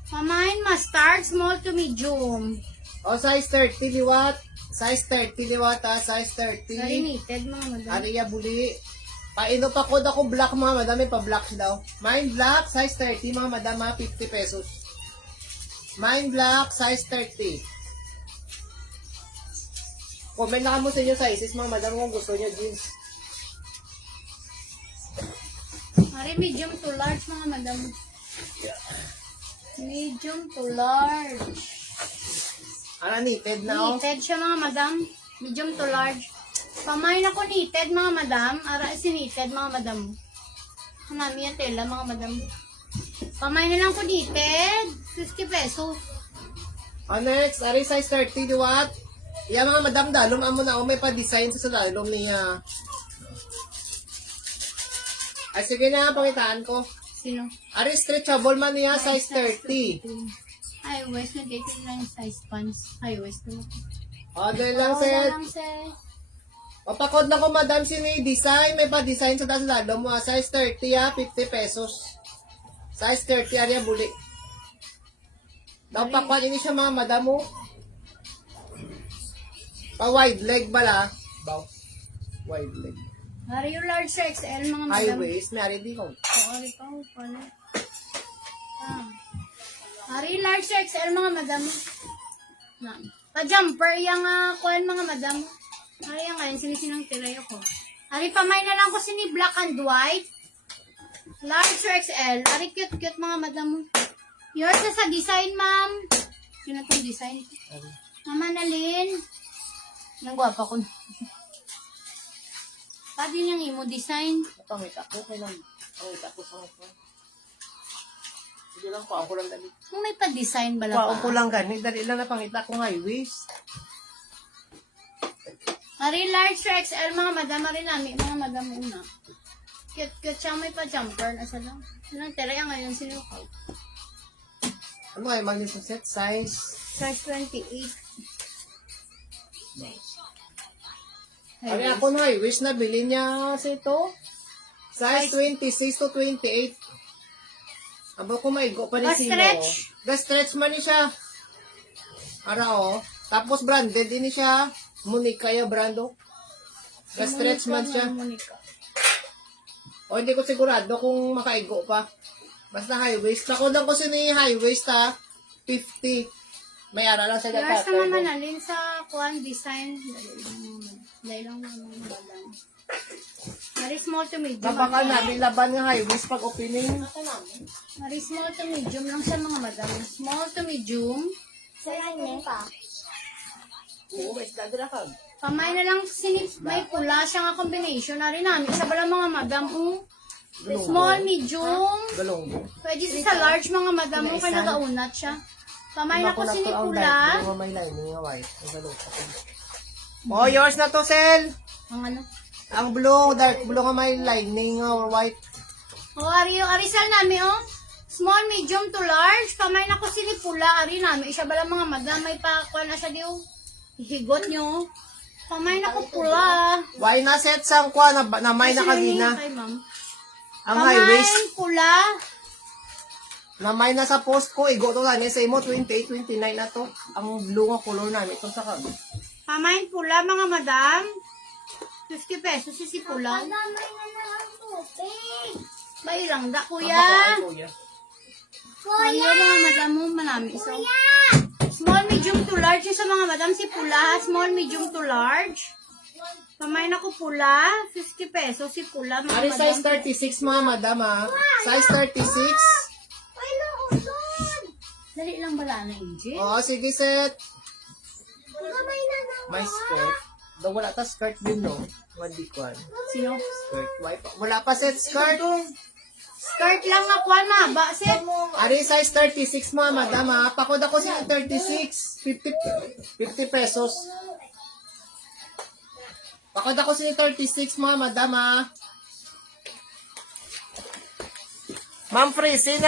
Pamain mustard. Small to medium. O, size 30 liwat. Size 30 liwat size 30. Limited mga madam. Ariya buli. Paino pa kod ako black, mga madam. May pa-black siya daw. Mine black, size 30, mga madam 50 pesos. Mine black, size 30. Comment na mo sa inyo sizes, mga madam, kung gusto nyo jeans. Ari medium to large mga madam. Medium to large. Ano, knitted na, oh. Knitted siya mga madam. Medium to large. Pamain ako knitted mga madam. Ara si knitted mga madam. Hanami yung tela mga madam. Pamain na lang ko knitted. 50 pesos. Next, ari size 30 liwat. Iya, mga madam, dalom amo na, may pa-design sa dalom niya. Ay, sige na, pakitaan ko. Sino? Ari stretchable man niya, size 30. High waist na dito lang yung size pants. High waist na. Order lang, Oo, set. lang sir. Papakod na ko, madam, sini design. May pa-design sa dalom mo. Size 30, 50 pesos. Size 30, ariya buli. Napakwan ini siya, mga madam mo. Pa-wide leg bala. Baw. Wide leg. Hari yung large sa XL mga High madam. waist, may ari di ko. Oo, ari pa ho pala. Hari yung large sa XL mga madam. Na. Pa-jumper yung kuhan mga madam. Hari yung ngayon, sinisinang tirayo ko. Hari pamay na lang ko sini black and white. Large sa XL. Hari cute-cute mga madam. Yours na sa design, ma'am. Yun na itong design. Mama Nalin. Nang gwapa ko. Pwede niyang imo design. Pangit ako, kailan? Pangit ako sa ako. Sige lang, kuhaan ko lang dali. Kung may pa-design bala Kuhaan ko pa. lang gani, dali lang na pangit ako high waist. Ari large sa XL mga madam. Ari namin mga madam una. Cute siya. May pa-jumper na sa lang. Sinang teraya ngayon sinukaw. Ano ay magneto set size? Size 28. Ano ako na high waist na bili niya sa ito? Size 26 to 28. Aba ko maigo pa ni sino. Pa-stretch. Ga-stretch man ni siya. Ara o. Tapos branded din ni siya. Monica yung brando. Ga-stretch man siya. O hindi ko sigurado kung makaigo pa. Basta high waist. Ako lang ko sini high waist 50. May ara lang sa Yours gata. naman manalin sa kuan design. Dahil lang mga madam. Ari small to medium. Mabaka namin laban ng high waist pag opening. Ari small to medium lang sa mga madam. Small to medium. Oo, may dadala ka. Pamay na lang sinip, may pula siya nga combination. Ari namin sa bala mga madam. Galunggong. Small, medium. Galunggong. Pwede sa large mga madam mo kaya nagaunat siya. Pamay na ko sinipula. Ang may lining nga white. Ang galunggong. Oh, yours na to, Sel. Ang ano? Ang blue, dark blue nga may lining nga white. O, arisal namin, oh. Small, medium to large. Pamay na ko sinipula. Ari namin. Isa ba lang mga madam. May pakuha na siya diyo. Hihigot nyo. Pamay na ko pula. Why na set sang kwa na may nakagina. Ay, ma'am. Ang high waist. Pamay pula. Na may nasa post ko, igo to namin sa imo, 28, 29 na to. Ang blue nga color namin, ito sa kag. Pamay pula, mga madam. 50 pesos si pula. Damay na lang tubig. Bay lang da, Ay, kuya. kuya. Ano mga madam mo, manami. So, small, medium to large. Yung sa mga madam, si pula. Small, medium to large. Pamay na ko pula. 50 pesos si pula, mga Ari madam. size 36 mga madam ha. Size 36. Ay, naulan. Dali lang bala na, AJ. Oo, sige set. Damay na lang. May skirt. Daw wala ta skirt din no. Wadikwan. Sino? Skirt. Wala pa set skirt. Skirt lang na kuha na. Ba, set? Ari size 36 mga madam ha. Pakod ako sa 36. 50 pesos. Pakod ako sa 36 mga madam ha. Ma'am Freeze,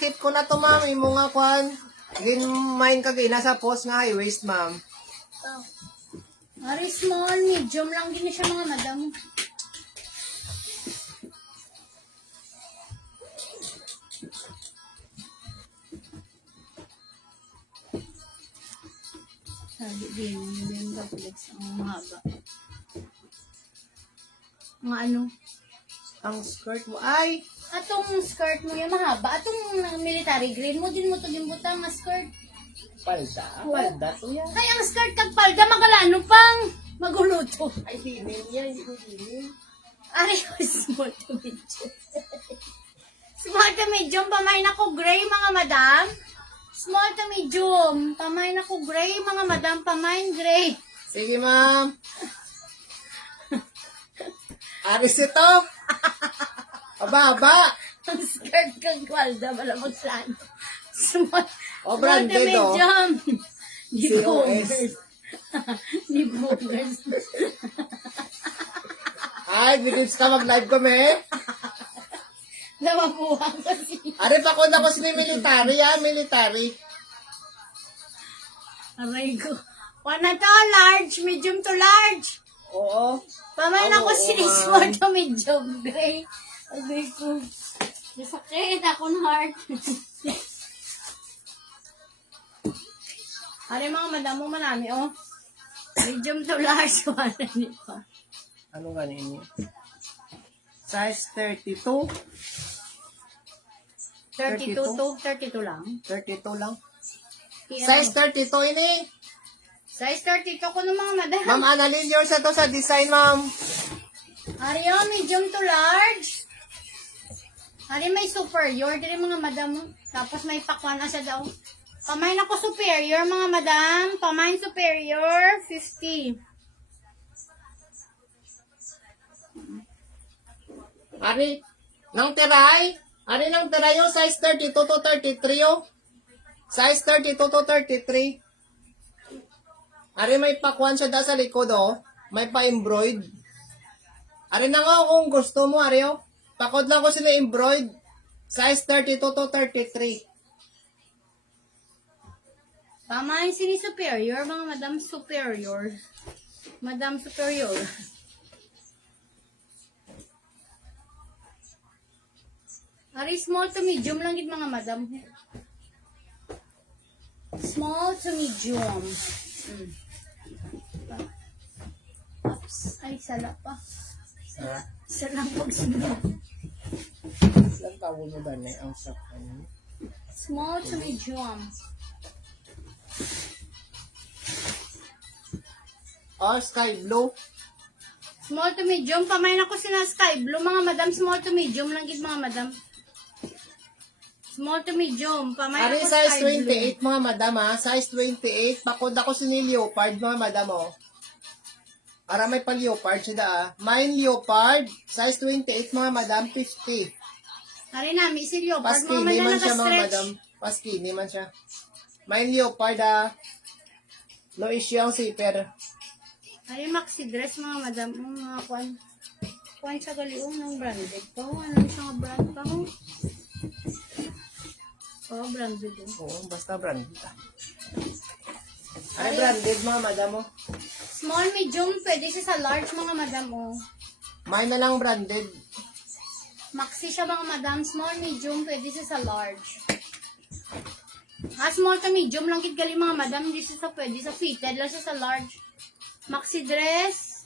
keep ko na to ma'am. Imo nga kwan. Gin-mine kagay nasa post nga high waist ma'am. Ari, small, medium lang din siya, mga madam. Sabi din kapag ang mahaba. Mga ano? Ang skirt mo ay Atong skirt mo yung mahaba. Atong military green mo din mo to gimbutang nga skirt. palda. Palda to yan. Ay, ang skirt kag palda magalano pang maguluto. Ay, hinin yan. Hindi ko hinin. Ari, small to medium. Small to medium, pamain ako gray, mga madam. Small to medium, pamain ako gray, mga madam, pamain gray. Sige ma'am. Aris ito. Aba. Ang skirt kag palda, malamang saan. Small, O, small to branded, oh. medium. COS. Ni Bogers. Ay, bigibs ka mag-live kami. Namabuhan kasi. Ari, pakod ako sa military yan. Military. Aray ko. One na to, large, medium to large. Oo. Pamain Oo, ako oo, si ma'am. small to medium gray. Aray ko. Nasakit akong heart. Ari, mga madam mo manami, oh. Medium to large. Wala nito. Ano ganin niya? Size 32. 32 to 32 lang. 32 lang. Size Size 32 ini. Size 32 ko ng mga madam. Ma'am Annalyn, yours ito sa design, ma'am. Ari, oh, medium to large. Ari, may superior. Dili mga madam mo. Tapos may pakwan na siya daw. Pamain ako superior, mga madam. Pamain superior, 50. Ari, nang tiray. Ari, nang tiray yung size 32 to 33, oh. Size 32 to 33. Ari, may pakwan siya da sa likod, oh. May pa-embroid. Ari na nga kung gusto mo, Ari, oh. Pakod lang ko sila embroid. Size 32 to 33. Pamain sini superior, mga madam superior. Madam superior. Ari, small to medium lang gid mga madam. Small to medium. Oops. Ay, sala pa. Sala pag small. Lang tawag mo ba na ang shop ano? Small to medium. Oh, sky blue. Small to medium. Pamain ako sila sky blue. Mga madam, small to medium lang gid mga madam. Small to medium. Pamain Ari, ako size sky blue. 28, mga madam, ha? Size 28. Pakod ako sa leopard, mga madam, oh. Para may pa leopard siya ah. Mine leopard, size 28 mga madam, 50. Ari na, may si Leopard. Mga Paskini may man siya mga naka-stretch. madam. Paskini man siya. Mine leopard ah. No issue ang zipper. Ari, maxi dress mga madam. Mga kwan. Kwan siya galiong ng branded pa. Ano siya nga brand pa mo? Oh, branded oh. Oo, basta branded ah. Ay, branded mga madam oh. Small, medium, pwede siya sa large mga madam oh. Mine na lang branded. Maxi siya mga madam. Small, medium, pwede siya sa large. Small to medium lang kit gali mga madam. Hindi siya sa pwede sa fitted lang siya sa large. Maxi dress.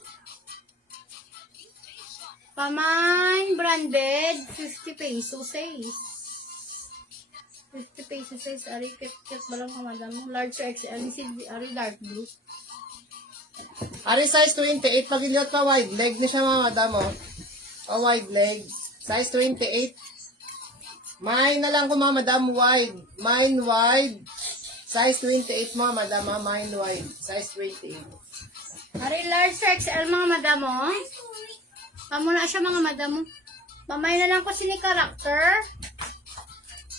Paman, branded. 50 pesos size. 50 pesos size. Ari, kit ba lang mga madam. Large to XL. Ari, dark blue. Ari size 28, pag iliot pa wide leg na siya mga madam oh. Pa wide leg. Size 28. Mine na lang ko mga madam wide. Mine wide. Size 28 mga madam ha. Mine wide. Size 28. Ari, large to XL mga madam oh. Pamuna siya mga madam oh. Pamay na lang ko sini character.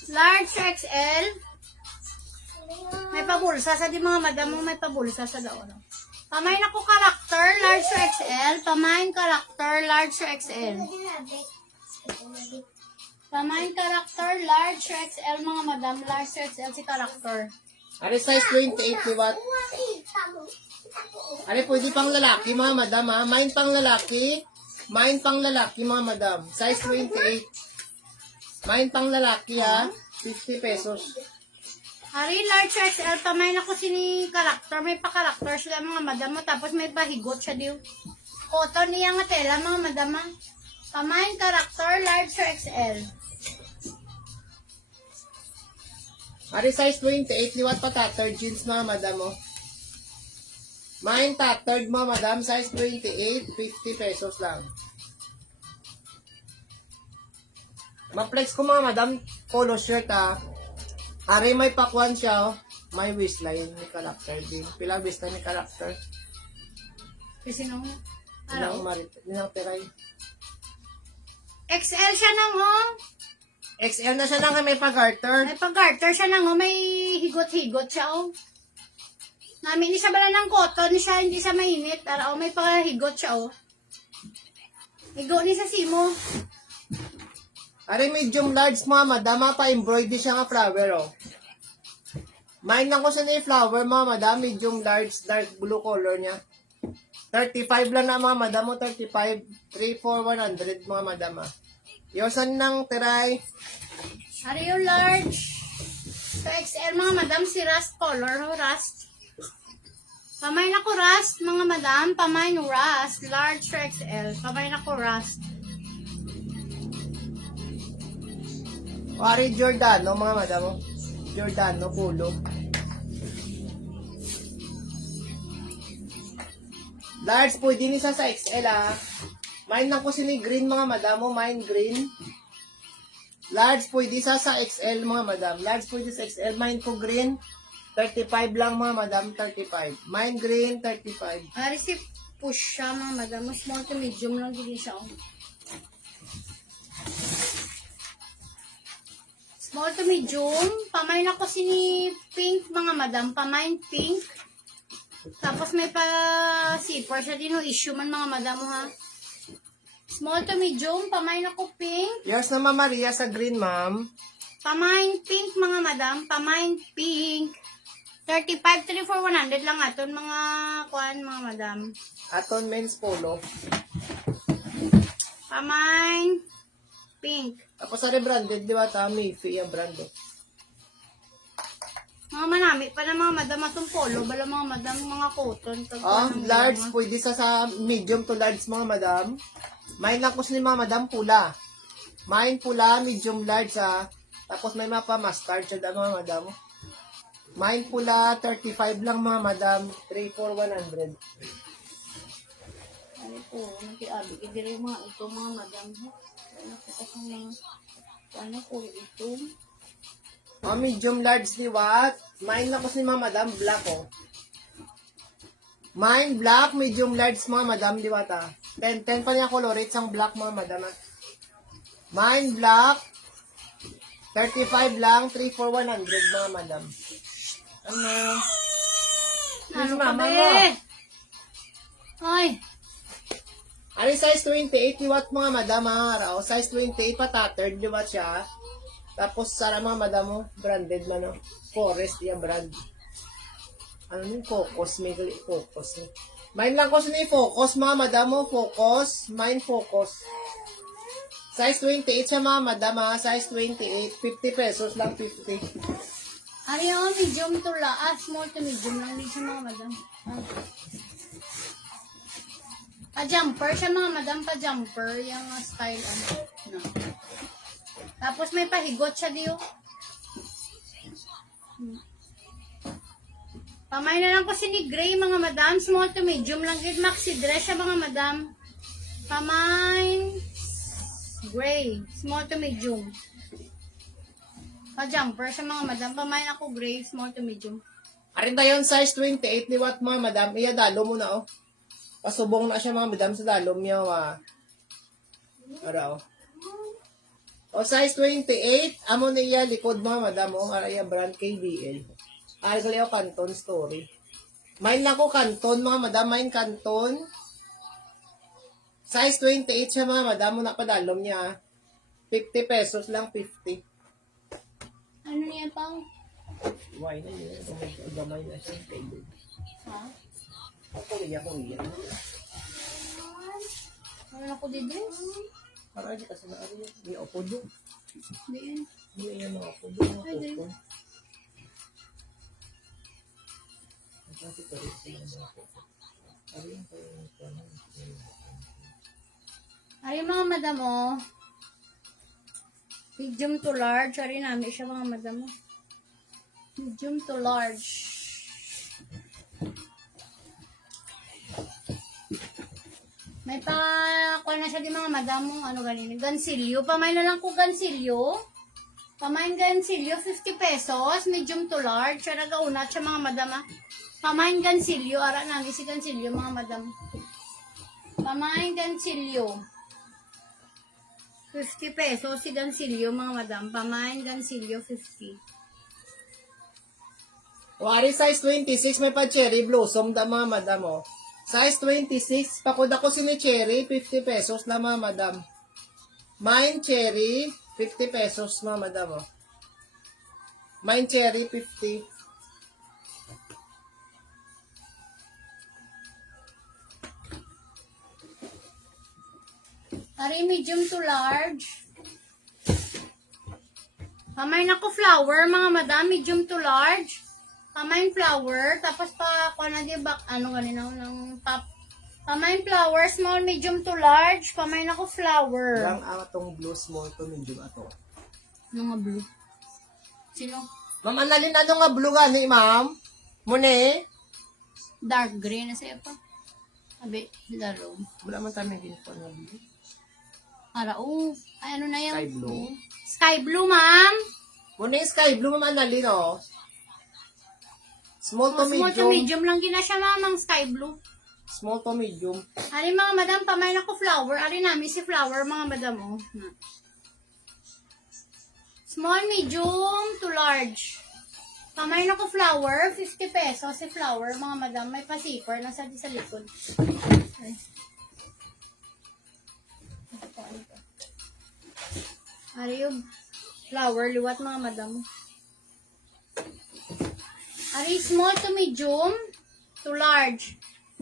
Large to XL. May pabulsa sa di mga madam mo. May pabulsa sa daon. Pamay na ko character. Large to XL. Pamay character. Large to XL. Pamay character. Large to XL mga madam. Large to XL si character. Ari size 28 liwat. Ari pwede pang lalaki mga madam ha. Mine pang lalaki. Mine pang lalaki mga madam. Size 28. Mine pang lalaki ha. 50 pesos. Ari, large XL, pamay na ko sini karakter. May pa-karakter sila mga madam mo. Tapos may pahigot siya diyo. Cotton niya nga tela mga madam. Pamay karakter, large XL. Ari size 28, liwat pa tattered jeans mga madam mo. Mine tattered mga madam, size 28, 50 pesos lang. Ma-flex ko mga madam, polo shirt ha. Ari may pakwan siya oh. May waistline, may character din. Pila waistline may character. Kasi nung, Ninang marit, ninang teray. XL siya nang oh. XL na siya lang may pag-garter. May pag-garter siya nang oh. May higot-higot siya oh. Namin, hindi siya bala ng cotton siya, hindi siya mainit. Para oh, may pahigot siya oh. Higo ni sa simo. Ari medium large mga madam, pa-embroidery siya nga flower oh. Mine lang ko sa ni flower mga madam, medium large, dark blue color niya. 35 lang na mga madam mo, 35, 3 for 100 mga madam ah. Yosan ng teray. Ari yung large. So XL mga madam, si rust color, oh, rust. Pamay na ko rust, mga madam, pamay no rust, large to XL, pamay na ko rust. Ari Giordano mga madam mo. Giordano pulo. Large po, din isa sa XL ah. Mine lang po sini green mga madam mo, mine green. Large po, di isa sa XL mga madam. Large po, di sa XL, mine po green. 35 lang mga madam, 35. Mine green, 35. Ari si push siya mga madam, small to medium lang din siya. Oh. Small to medium, pamay na ko sini pink mga madam, pamay pink. Tapos may pa zipper siya din, issue man mga madam mo ha. Small to medium, pamay na ko pink. Yours na Ma'am Maria sa green ma'am. Pamay pink mga madam, pamay pink. 35, 3 for 100 lang aton mga kuan mga madam. Aton men's polo. Pamay pink. Tapos sa branded, di ba ta? Mayfi yung brand oh. Mga manami pa na mga madam atong polo, bala mga madam, mga cotton. Ah, large, pwede sa medium to large mga madam. Mine lang ko sa mga madam pula. Mine pula, medium large ah. Tapos may mapa mustard siya mga madam. Mine pula, 35 lang mga madam. 3 for 100. Ano po, nakiabi. Idiri mga ito mga madam. Ano po kasi mga, ano po ito? Medium large ni what? Mine lang ko sa mga madam, black oh. Mine black, medium large mga madam, liwata. 10 pa niya colorate ang black mga madam. Mine black, 35 lang, 3 for 100 mga madam. Ano? Ano ka mama be? mo? Ay, Ano yung size 28 liwat mga madam mga araw? Size 28 pa tattered liwat siya. Tapos sara mga madam mo, branded man no. Forest ya brand. Ano yung focus? May focus. Mine lang ko sa focus mga madam mo, focus. Mine focus. Size 28 siya mga madam ha. Size 28, 50 pesos lang 50. ano yung medium to small to medium lang din siya mga madam. Ah. Pa-jumper siya mga madam, pa-jumper. Yung style ano. No. Tapos may pahigot siya diyo. Pamay na lang ko si ni Gray mga madam. Small to medium lang din. Maxi dress siya mga madam. Pamay Gray. Small to medium. Pa-jumper siya mga madam. Pamay ako Gray. Small to medium. Arin tayo size 28 liwat mga madam. Iya dalo mo na oh. Pasubong na siya mga madam sa dalom niya. Araw. O size 28, amo niya likod mga madam o araya brand KBL. Ay gali o Canton story. Mine lang ko Canton mga madam, mine Canton. Size 28 siya mga madam, mo na padalom niya. 50 pesos lang 50. Ano niya pang? Why na yun? Gamay na siya. Ha? Ako niya kung iyan. Ano ako dito? Para siya kasi na ano yun. May opodo. Hindi yan. Hindi yan mga opodo. Mga Ay, di. opodo. Kasi pwede sila mga opodo. Ano yung parang Ay, mga madam, oh. Medium to large. Ari namin siya, mga madam, oh. Medium to large. May kuha na siya di mga madam mo, ano ganun, gansilyo. Pamay na lang ko gansilyo. Pamain gansilyo, 50 pesos. Medium to large. Siya nagaunat siya mga madam, ah. Pamain gansilyo. Ara namin si gansilyo, mga madam. Pamain gansilyo. 50 pesos si gansilyo, mga madam. Pamain gansilyo, 50. Wari size 26, may pa cherry blossom da mga madam oh. Size 26, pakod ako sini cherry, 50 pesos na mga madam. Mine cherry, 50 pesos mga madam oh. Mine cherry, 50. Ari, medium to large. Pamain ako flower, mga madam. Medium to large. Pamain flower. Tapos pa, ako na di ba, ano ganina, ng pop. Pamain flower, small, medium to large. Pamain ako flower. Lang atong blue small to medium ato. Ano nga blue? Sino? Ma'am, analin ano nga blue gani, ma'am? Mune? Dark green na siya pa. Sabi, laro. Wala man tayo naging po na blue. Ara, oh. Ay, ano na yan? Sky blue. Sky blue, ma'am. Mune sky blue, ma'am, analin oh. Small to Small to medium. medium lang gina siya, ma'am, ang sky blue. Small to medium. Ari mga madam, pamain ako flower. Ari namin si flower, mga madam, oh. Small, medium to large. Pamain ako flower, 50 pesos si flower, mga madam. May pa-zipper na sa likod. Ay. Ari yung flower, liwat mga madam. Ari small to medium to large.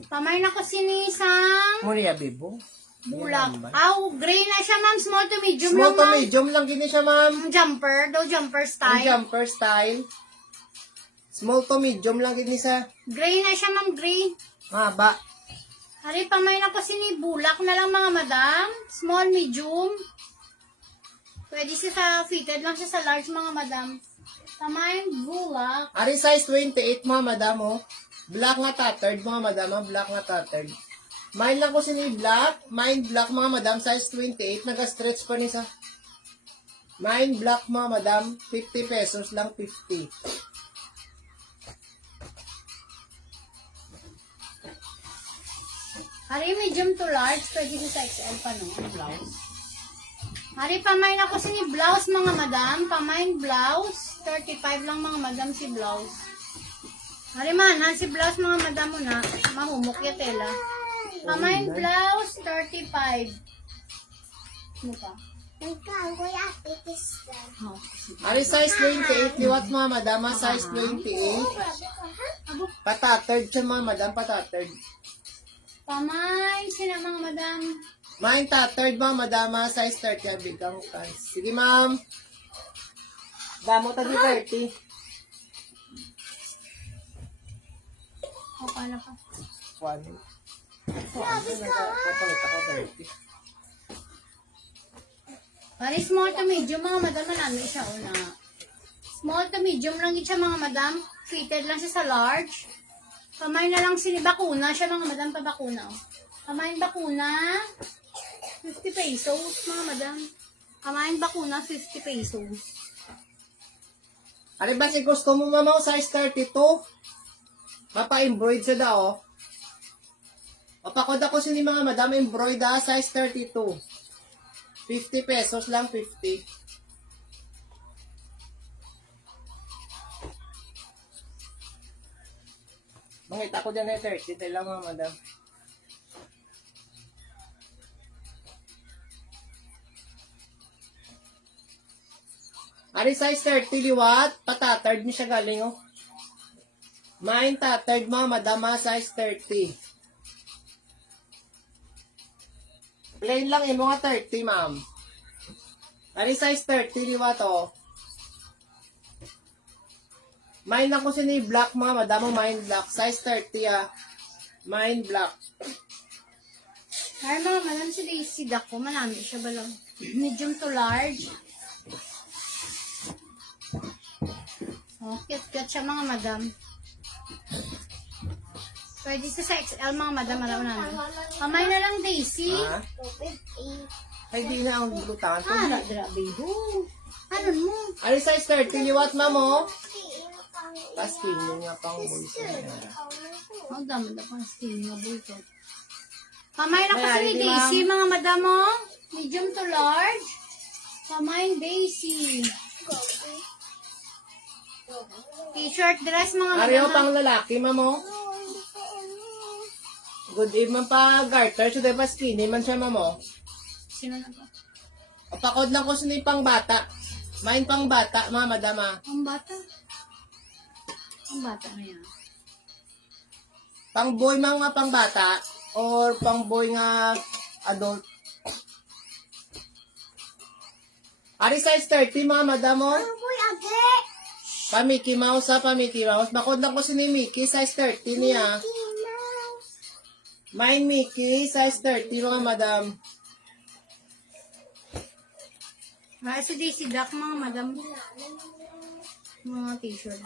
Pamain ako sinisang Mune ya, bibo. bulak. Aw, gray na siya, ma'am. Small to medium Small lang, to ma'am. medium lang gini siya, ma'am. Ang jumper, daw jumper Ang style. jumper style. Small to medium lang gini sa Gray na siya, ma'am. Gray. haba. Ari, pamain ako bulak na lang, mga madam. Small, medium. Pwede siya sa fitted lang siya sa large, mga madam. Pamain bulak. Ari size 28 mga madam oh. Black nga tattered mga madam, ah. Black nga tattered. Mine lang ko sini black. Mine black mga madam, size 28. Naga-stretch pa ni sa. Mine black mga madam, 50 pesos lang 50. Hari, medium to large. Pwede siya sa XL pa, no? Blouse. Hari, pamain ako si ni blouse, mga madam. Pamain blouse. 35 lang, mga madam, si blouse. Hari, man, si blouse, mga madam mo na. Mahumok ya tela. Pamain blouse, 35. Ano pa? Oh. Ari size 28 liwat mga madam, size 28. Patatard siya mga madam, patatard. Pamain sila, mga madam. Main tatard mga madam, size 30 ang bigang pants. Sige ma'am. Damo tadi 30. Okay na pa. One. Papalit ako 30. Pari small to medium, mga madam, namin siya una. Small to medium lang siya, mga madam. Fitted lang siya sa large. Pamain na lang bakuna siya, mga madam, pabakuna. Oh. Pamain bakuna, 50 pesos, mga madam. Pamain bakuna, 50 pesos. Ari ba si gusto mo mama size 32? Mapa-embroid siya daw. Mapakod ako sini mga madam, embroid size 32. 50 pesos lang, 50. Mangita ko dyan na 30. Tayo lang mga madam. Ari size 30 liwat. Patatard mi siya galing oh. Main tatard mga madam, size 30. Plain lang yung mga 30, ma'am. Ari size 30, liwa to. Mine lang ko sini black, mga madamo, mine black. Size 30, Mine black. Ay, mga madam, si Daisy Dako, malami siya ba lang? Medium to large. Oh, cute siya, mga madam. Pwede sa XL, mga madam, alam namin. Kamay na lang, Daisy. Ha? Ay, di na ang bulutan. Grabe ho. Ano mo? Ari size 30, liwat, ma'am, oh. Paskin mo nga pang bulso niya. Ang dami na pang skin nga bulto. Kamay na kasi May ni ari, Daisy, ma'am. mga madam, oh. Medium to large. Kamay, Daisy. T-shirt dress, mga Ari, oh, madam. pang lalaki, ma'am, oh. Good evening pa, garter. So, diba skinny man siya, ma'am, oh. Sino na ba? Pakod lang ko sini pang bata. Main pang bata, mga madam, Ang bata. Ang bata na yan. Pang boy mga pang bata or pang boy nga adult. Ari size 30 mga madam mo. Pa Mickey Mouse pa Mickey Mouse. Bakod lang ko si ni Mickey size 30 niya. Mine Mickey size 30 mga madam. Si Daisy Duck, mga madam. Mga t-shirt.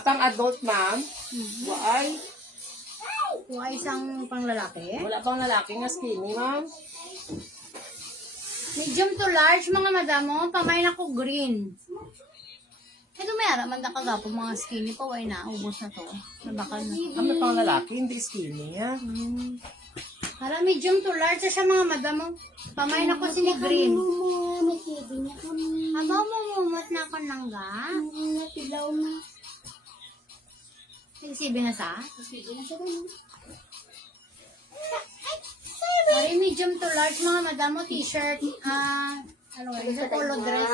Pang adult ma'am. Why? Kuha isang pang lalaki. Wala pang lalaki nga skinny ma'am. Medium to large, mga madam mo. Pamain ako green. Ito may araman na kagapo mga skinny pa. Why na? Ubos na to. Nabakal na. Kami pang lalaki, hindi skinny ha. Para medium to large siya, mga madam mo. Pamain ako si ni green. Aba mo mumot na ako ng ga? Nagsibi na sa? Ay, medium to large, mga madam mo. T-shirt. Ano nga? Polo dress.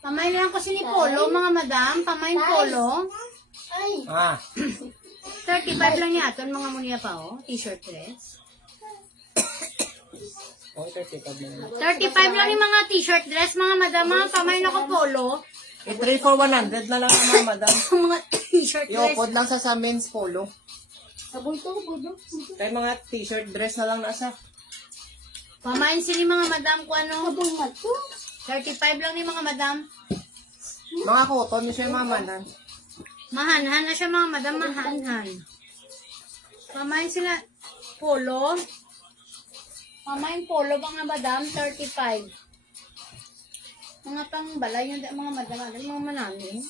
Pamain na lang ko si ni polo, mga madam. Pamain polo. Ah. 35 lang yata, mga munya pa, oh. T-shirt dress. Oh, 35 lang. 35 lang yung mga t-shirt dress, mga madam. Pamain ako polo. 3 for 100 na lang mga madam. Mga t-shirt dress. Iupod lang sa men's polo. Kaya mga t-shirt dress na lang nasa. Pamain sila yung mga madam ko, ano. 35 lang ni mga madam. Mga cotton siya mamanan. Mahanhan na siya, mga madam. Mahanhan. Pamain sila polo. Pamain polo, mga madam. 35. Mga pang balay yung mga madam. Ano mga manami?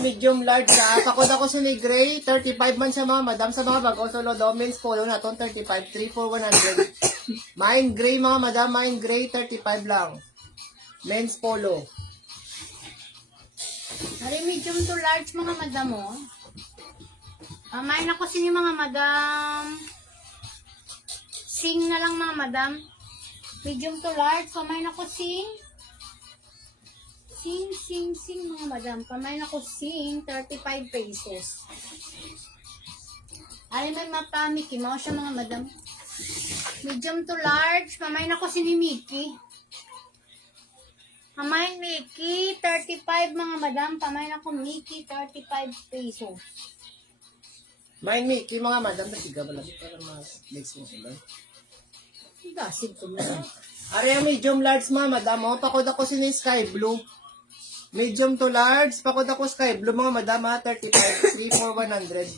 Medium large ka. Pakod ako sa ni gray. 35 man siya mga madam. Sa mga bago. Solo domins polo na itong 35. 3 for 100. Mine gray mga madam. Mine gray. 35 lang. Men's polo. Ari medium to large mga madam mo. Pamain ako sini mga madam. Sing na lang mga madam. Medium to large. Pamain ako sing. Sing mga madam. Pamain ako sing. 35 pesos. Ay, may mapa Mickey Mouse siya mga madam. Medium to large. Pamain ako sini Mickey. Pamain Mickey. 35 mga madam. Pamain ako Mickey. 35 pesos. Mine Mickey mga madam. Natiga ba lang? Para mas-mix mo sila. Gasig ko na. Ari ang medium large mga madam. Oh. Pakod ako sa ni sky blue. Medium to large. Pakod ako sky blue mga madam. 35. 3 for 100.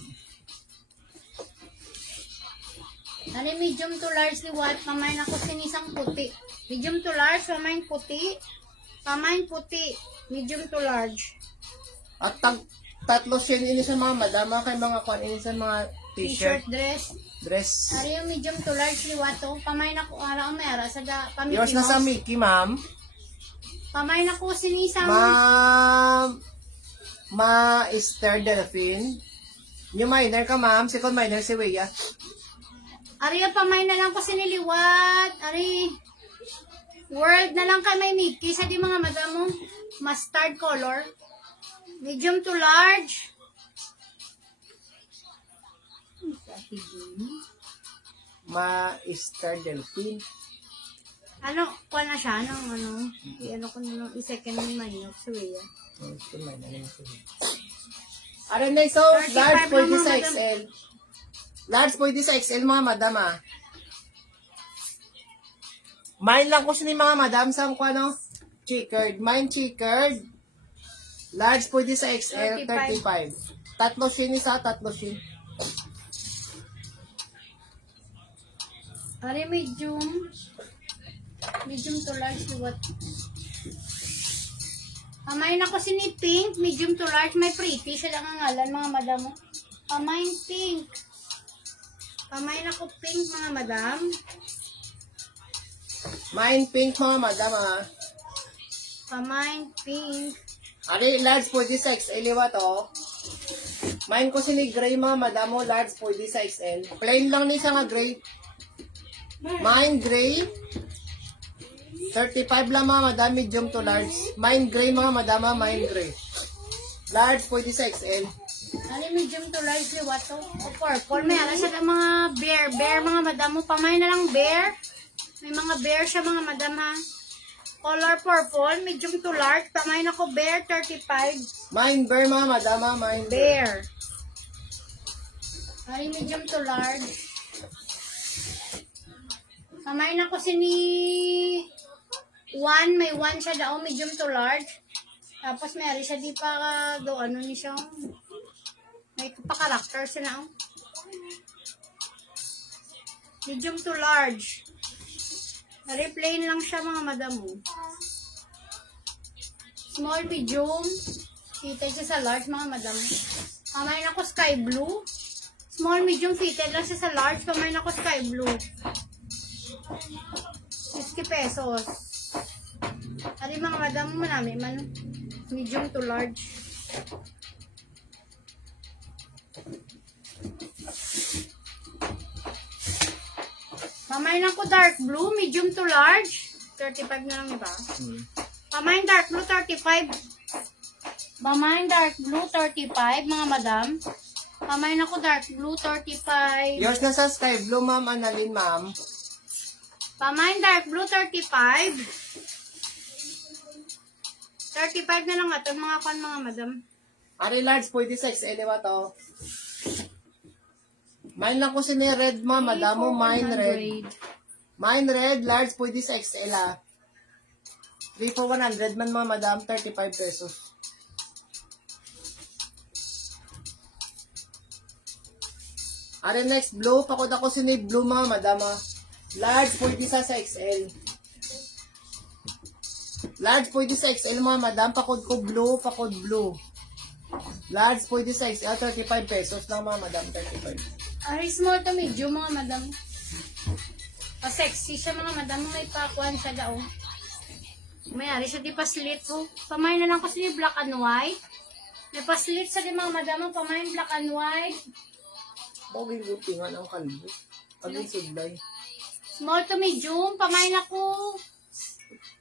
Ano medium to large ni what? Pamain ako sinisang puti. Medium to large, pamain puti. Pamain puti. Medium to large. At tatlo siya ini sa mga madam. Kay mga kwan ini sa mga T-shirt, t-shirt. dress. Dress. Ano yung medium to large ni what to? Pamain ako ara ang mera sa da pamiki Yours na sa mouse. Mickey ma'am. Pamain ako sinisang Esther Delphine. Yung minor ka ma'am. Second minor si Wea. Ari pamain na lang ko siniliwat. Ari world na lang kay may Mickey sa di mga madam mo. Mustard color. Medium to large. Esther Delphine. Ano, kuha na siya, ano ko nung i-second minor sa Wea. Aray na so, 35 large pwede lang, sa madam. XL. Large pwede sa XL mga madam ah. Mine lang ko siya ni mga madam sa kung ano, checkered. Mine checkered. Large pwede sa XL, 35. Tatlo siya ni sa tatlo siya. Ari medium to large ni what? Pamain ako si ni pink, medium to large, may pretty siya lang ang ngalan mga madam. Pamain pink. Pamain ako pink mga madam. Mine pink mga madam ah. Pamain pink. Ari, large pwede sa XL, iwa to. Mine ko si ni gray mga madam mo, large pwede sa XL. Plain lang ni siya nga gray. Mine gray. 35 lang mga madam, medium to large. Mine gray mga madam, mine gray. Large pwede sa XL. Ano medium to large ni what to? O purple, may alas siya ng mga bear mga madam mo. Pamain na lang bear. May mga bear siya mga madam ha. Color purple, medium to large. Pamain ako bear, 35. Mine bear mga madam, mine bear. Bear. Ano medium to large. Pamain ako si ni one, may one siya daw, medium to large. Tapos may ari siya di pa do ano ni siya. May pa-character siya na. Medium to large. Ari plain lang siya mga madam mo. Small, medium. Fitted siya sa large mga madam. Pamain ako sky blue. Small, medium, fitted lang siya sa large. Pamain ako sky blue. 50 pesos. Ari mga madam mo namin man. Medium to large. Pamain ako dark blue, medium to large. 35 na lang, diba? Pamain dark blue, 35. Pamain dark blue, 35, mga madam. Pamain ako dark blue, 35. Yours na sa sky blue, ma'am, Annalyn, ma'am. Pamain dark blue, 35. 35 na lang ito, mga kan, mga madam. Ari, large pwede sa XL, iwa to. Mine lang ko si ni red, ma'am, madam mo, mine red. Mine red, large pwede sa XL, ah. 3 for 100 man, mga madam, 35 pesos. Ari, next, blue. Pakod ako si ni blue, mga madam, ah. Large pwede sa XL. Large pwede sa XL mga madam. Pakod ko blue, pakod blue. Large pwede sa XL, 35 pesos lang mga madam, 35. Ari small to medium mga madam. Pa-sexy siya mga madam. May pakuan siya daw. May ari siya di pa-slit po. Pamain na lang ko siya black and white. May pa-slit siya di mga madam. Pamain black and white. Bagay lutingan ang kalbo. Aging sudlay. Small to medium. Pamain ako.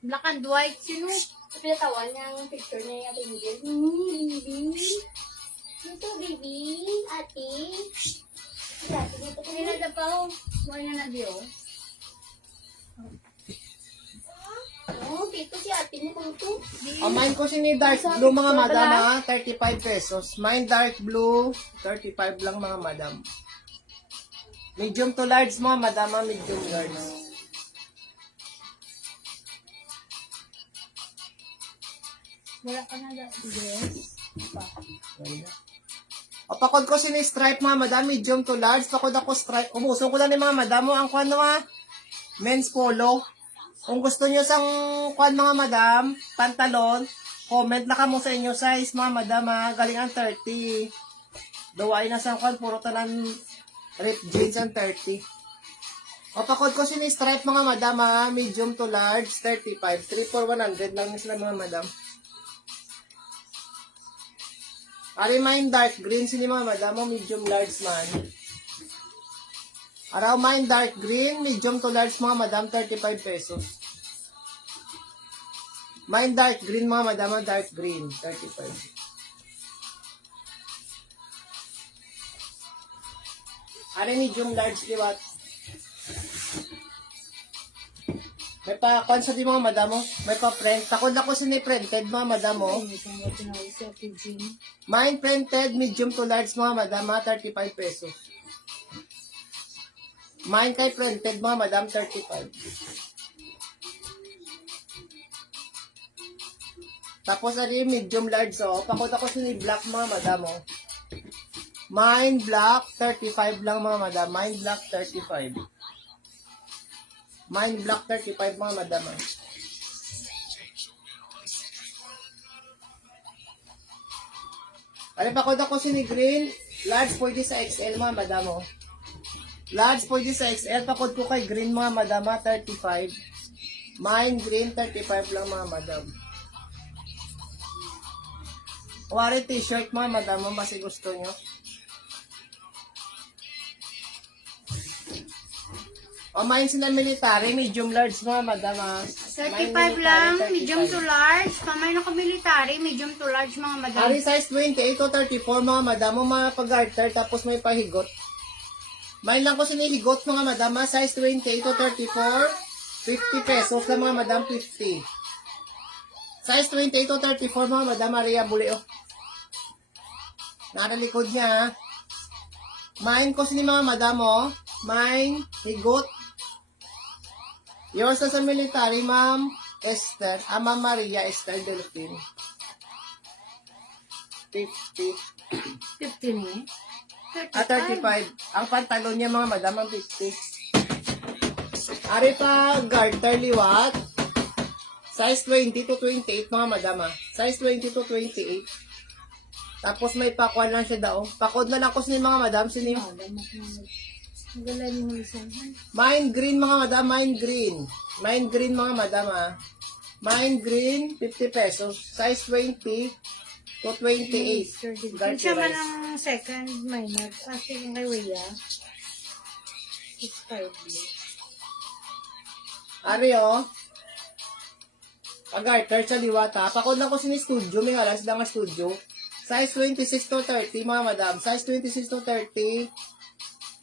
Black and white. Sino? Pinatawan niya ang picture niya yung ate baby. Dito, baby. Ate. Ate, dito ko. Hindi na pa ho. Buhay na di oh. Oh, dito si ate niya kung ito. Mine ko si ni dark blue mga madam ha, 35 pesos. Mine dark blue, 35 lang mga madam. Medium to large mga madam ha, medium large. Wala ka na daw. Yes. O pakod ko si ni stripe mga madam, medium to large. Pakod ako stripe. Umusong ko lang ni mga madam mo ang kwan ha, men's polo. Kung gusto nyo sang kwan mga madam, pantalon, comment na kamo sa inyo size mga madam ha, galing ang 30. Dawain na sang kwan, puro tanan rip jeans ang 30. O pakod ko si ni stripe mga madam ha, medium to large, 35. 3 for 100 lang sila mga madam. Ari mine dark green sini mga madam mo, medium large man. Araw mine dark green, medium to large mga madam, 35 pesos. Mine dark green mga madam, dark green, 35. Ari medium large liwat. May pa konsa di mga madam mo, may pa print. Takod ako sa ni printed mga madam mo. Mine printed, medium to large mga madam, 35 pesos. Mine kay printed mga madam, 35. Tapos ari medium large so, pakot ako sa ni black mga madam mo. Mine black, 35 lang mga madam. Mine black, 35. Mine black, 35 mga madam. Ari pakot ako sa ni green, large pwede sa XL mga madam mo. Large pwede sa XL, pakod ko kay green mga madam, 35. Mine green, 35 lang mga madam. Wari t-shirt mga madam, basi gusto nyo. O mine sila military, medium large mga madam. 35 lang, medium to large. Pamain ako military, medium to large mga madam. Ari size 28 to 34 mga madam, mga pag-garter, tapos may pahigot. Mine lang ko sinihigot mga madam, size 28 to 34, 50 pesos lang mga madam, 50. Size 28 to 34 mga madam, Maria Buleo. Naralikod niya ha. Mine ko sini mga madam oh. Mine, higot. Yours na sa military, ma'am Esther, Ma'am Maria Esther Delphine. 50. 50 ni. 35. Ang pantalon niya mga madam, ang 50. Ari pa, garter liwat. Size 20 to 28 mga madam ha. Size 20 to 28. Tapos may pakuan lang siya daw. Pakod na lang ko sini mga madam. Sini. Mine green mga madam. Mine green. Mine green mga madam ha. Mine green, 50 pesos. Size 20 to 28. Kung siya man ang second minor, kasi kung kay Wea, 6.5. Ari o. Pag-garter sa liwata. Pakod lang ko sini studio. May alas lang ang studio. Size 26 to 30 mga madam. Size 26 to 30.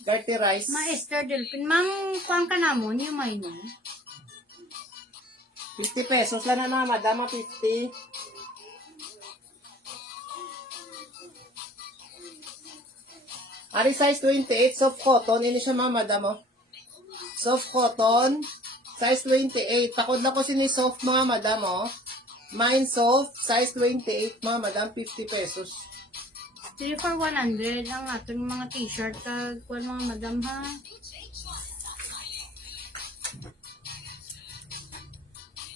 Dirty rice. Ma Esther Delphine, ma'am, kuhaan ka namon, yung minor. 50 pesos lang na madam. 50. Ari size 28. Soft cotton. Ini siya mga madam oh. Soft cotton. Size 28. Takod lang ko sini soft mga madam oh. Mine soft. Size 28 mga madam. 50 pesos. 3 for 100 ang atong mga t-shirt kag kuhaan mga madam ha.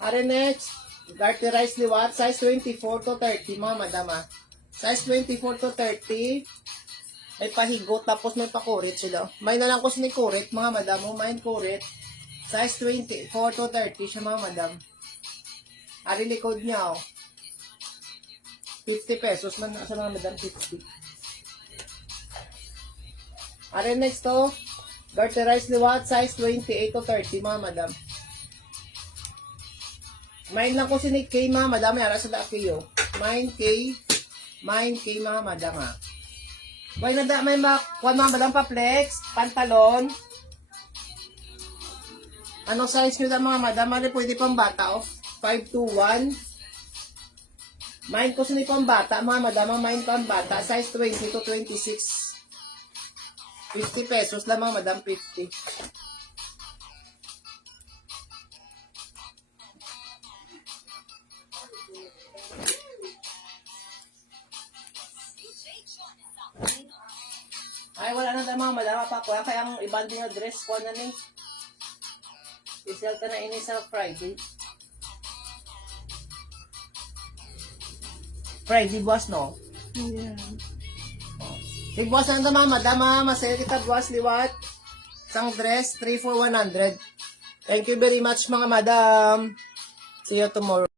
Ari next. Garterized liwat, size 24 to 30, mga madam ah. Size 24 to 30. May pahigot, tapos may pakurit sila. May na lang ko sinikurit, mga madam. May kurit. Size 24 to 30 siya, mga madam. Ari likod niya, oh. 50 pesos man sa mga madam, 50. Ari next to, garterized liwat, size 28 to 30, mga madam. Main lang ko si Nick K, mga madam. May ara sa daki, oh. Main K, mga madam, ha. May nada, may kuha mga madam pa flex, pantalon. Anong size nyo na mga madam? Mali pwede pang bata, oh. 5 to 1. Main ko sini pang bata, mga madam. Ang main pang bata, size 20 to 26. 50 pesos lang, mga madam, 50. Ay, wala na tayo mga madama pa. Kaya kaya ang ibanding na dress ko na ni. Isel ka na ini sa Friday. Friday buwas, no? Yeah. Big boss na mga madama. Masaya kita buwas liwat. Isang dress, 3 for 100. Thank you very much mga madam. See you tomorrow.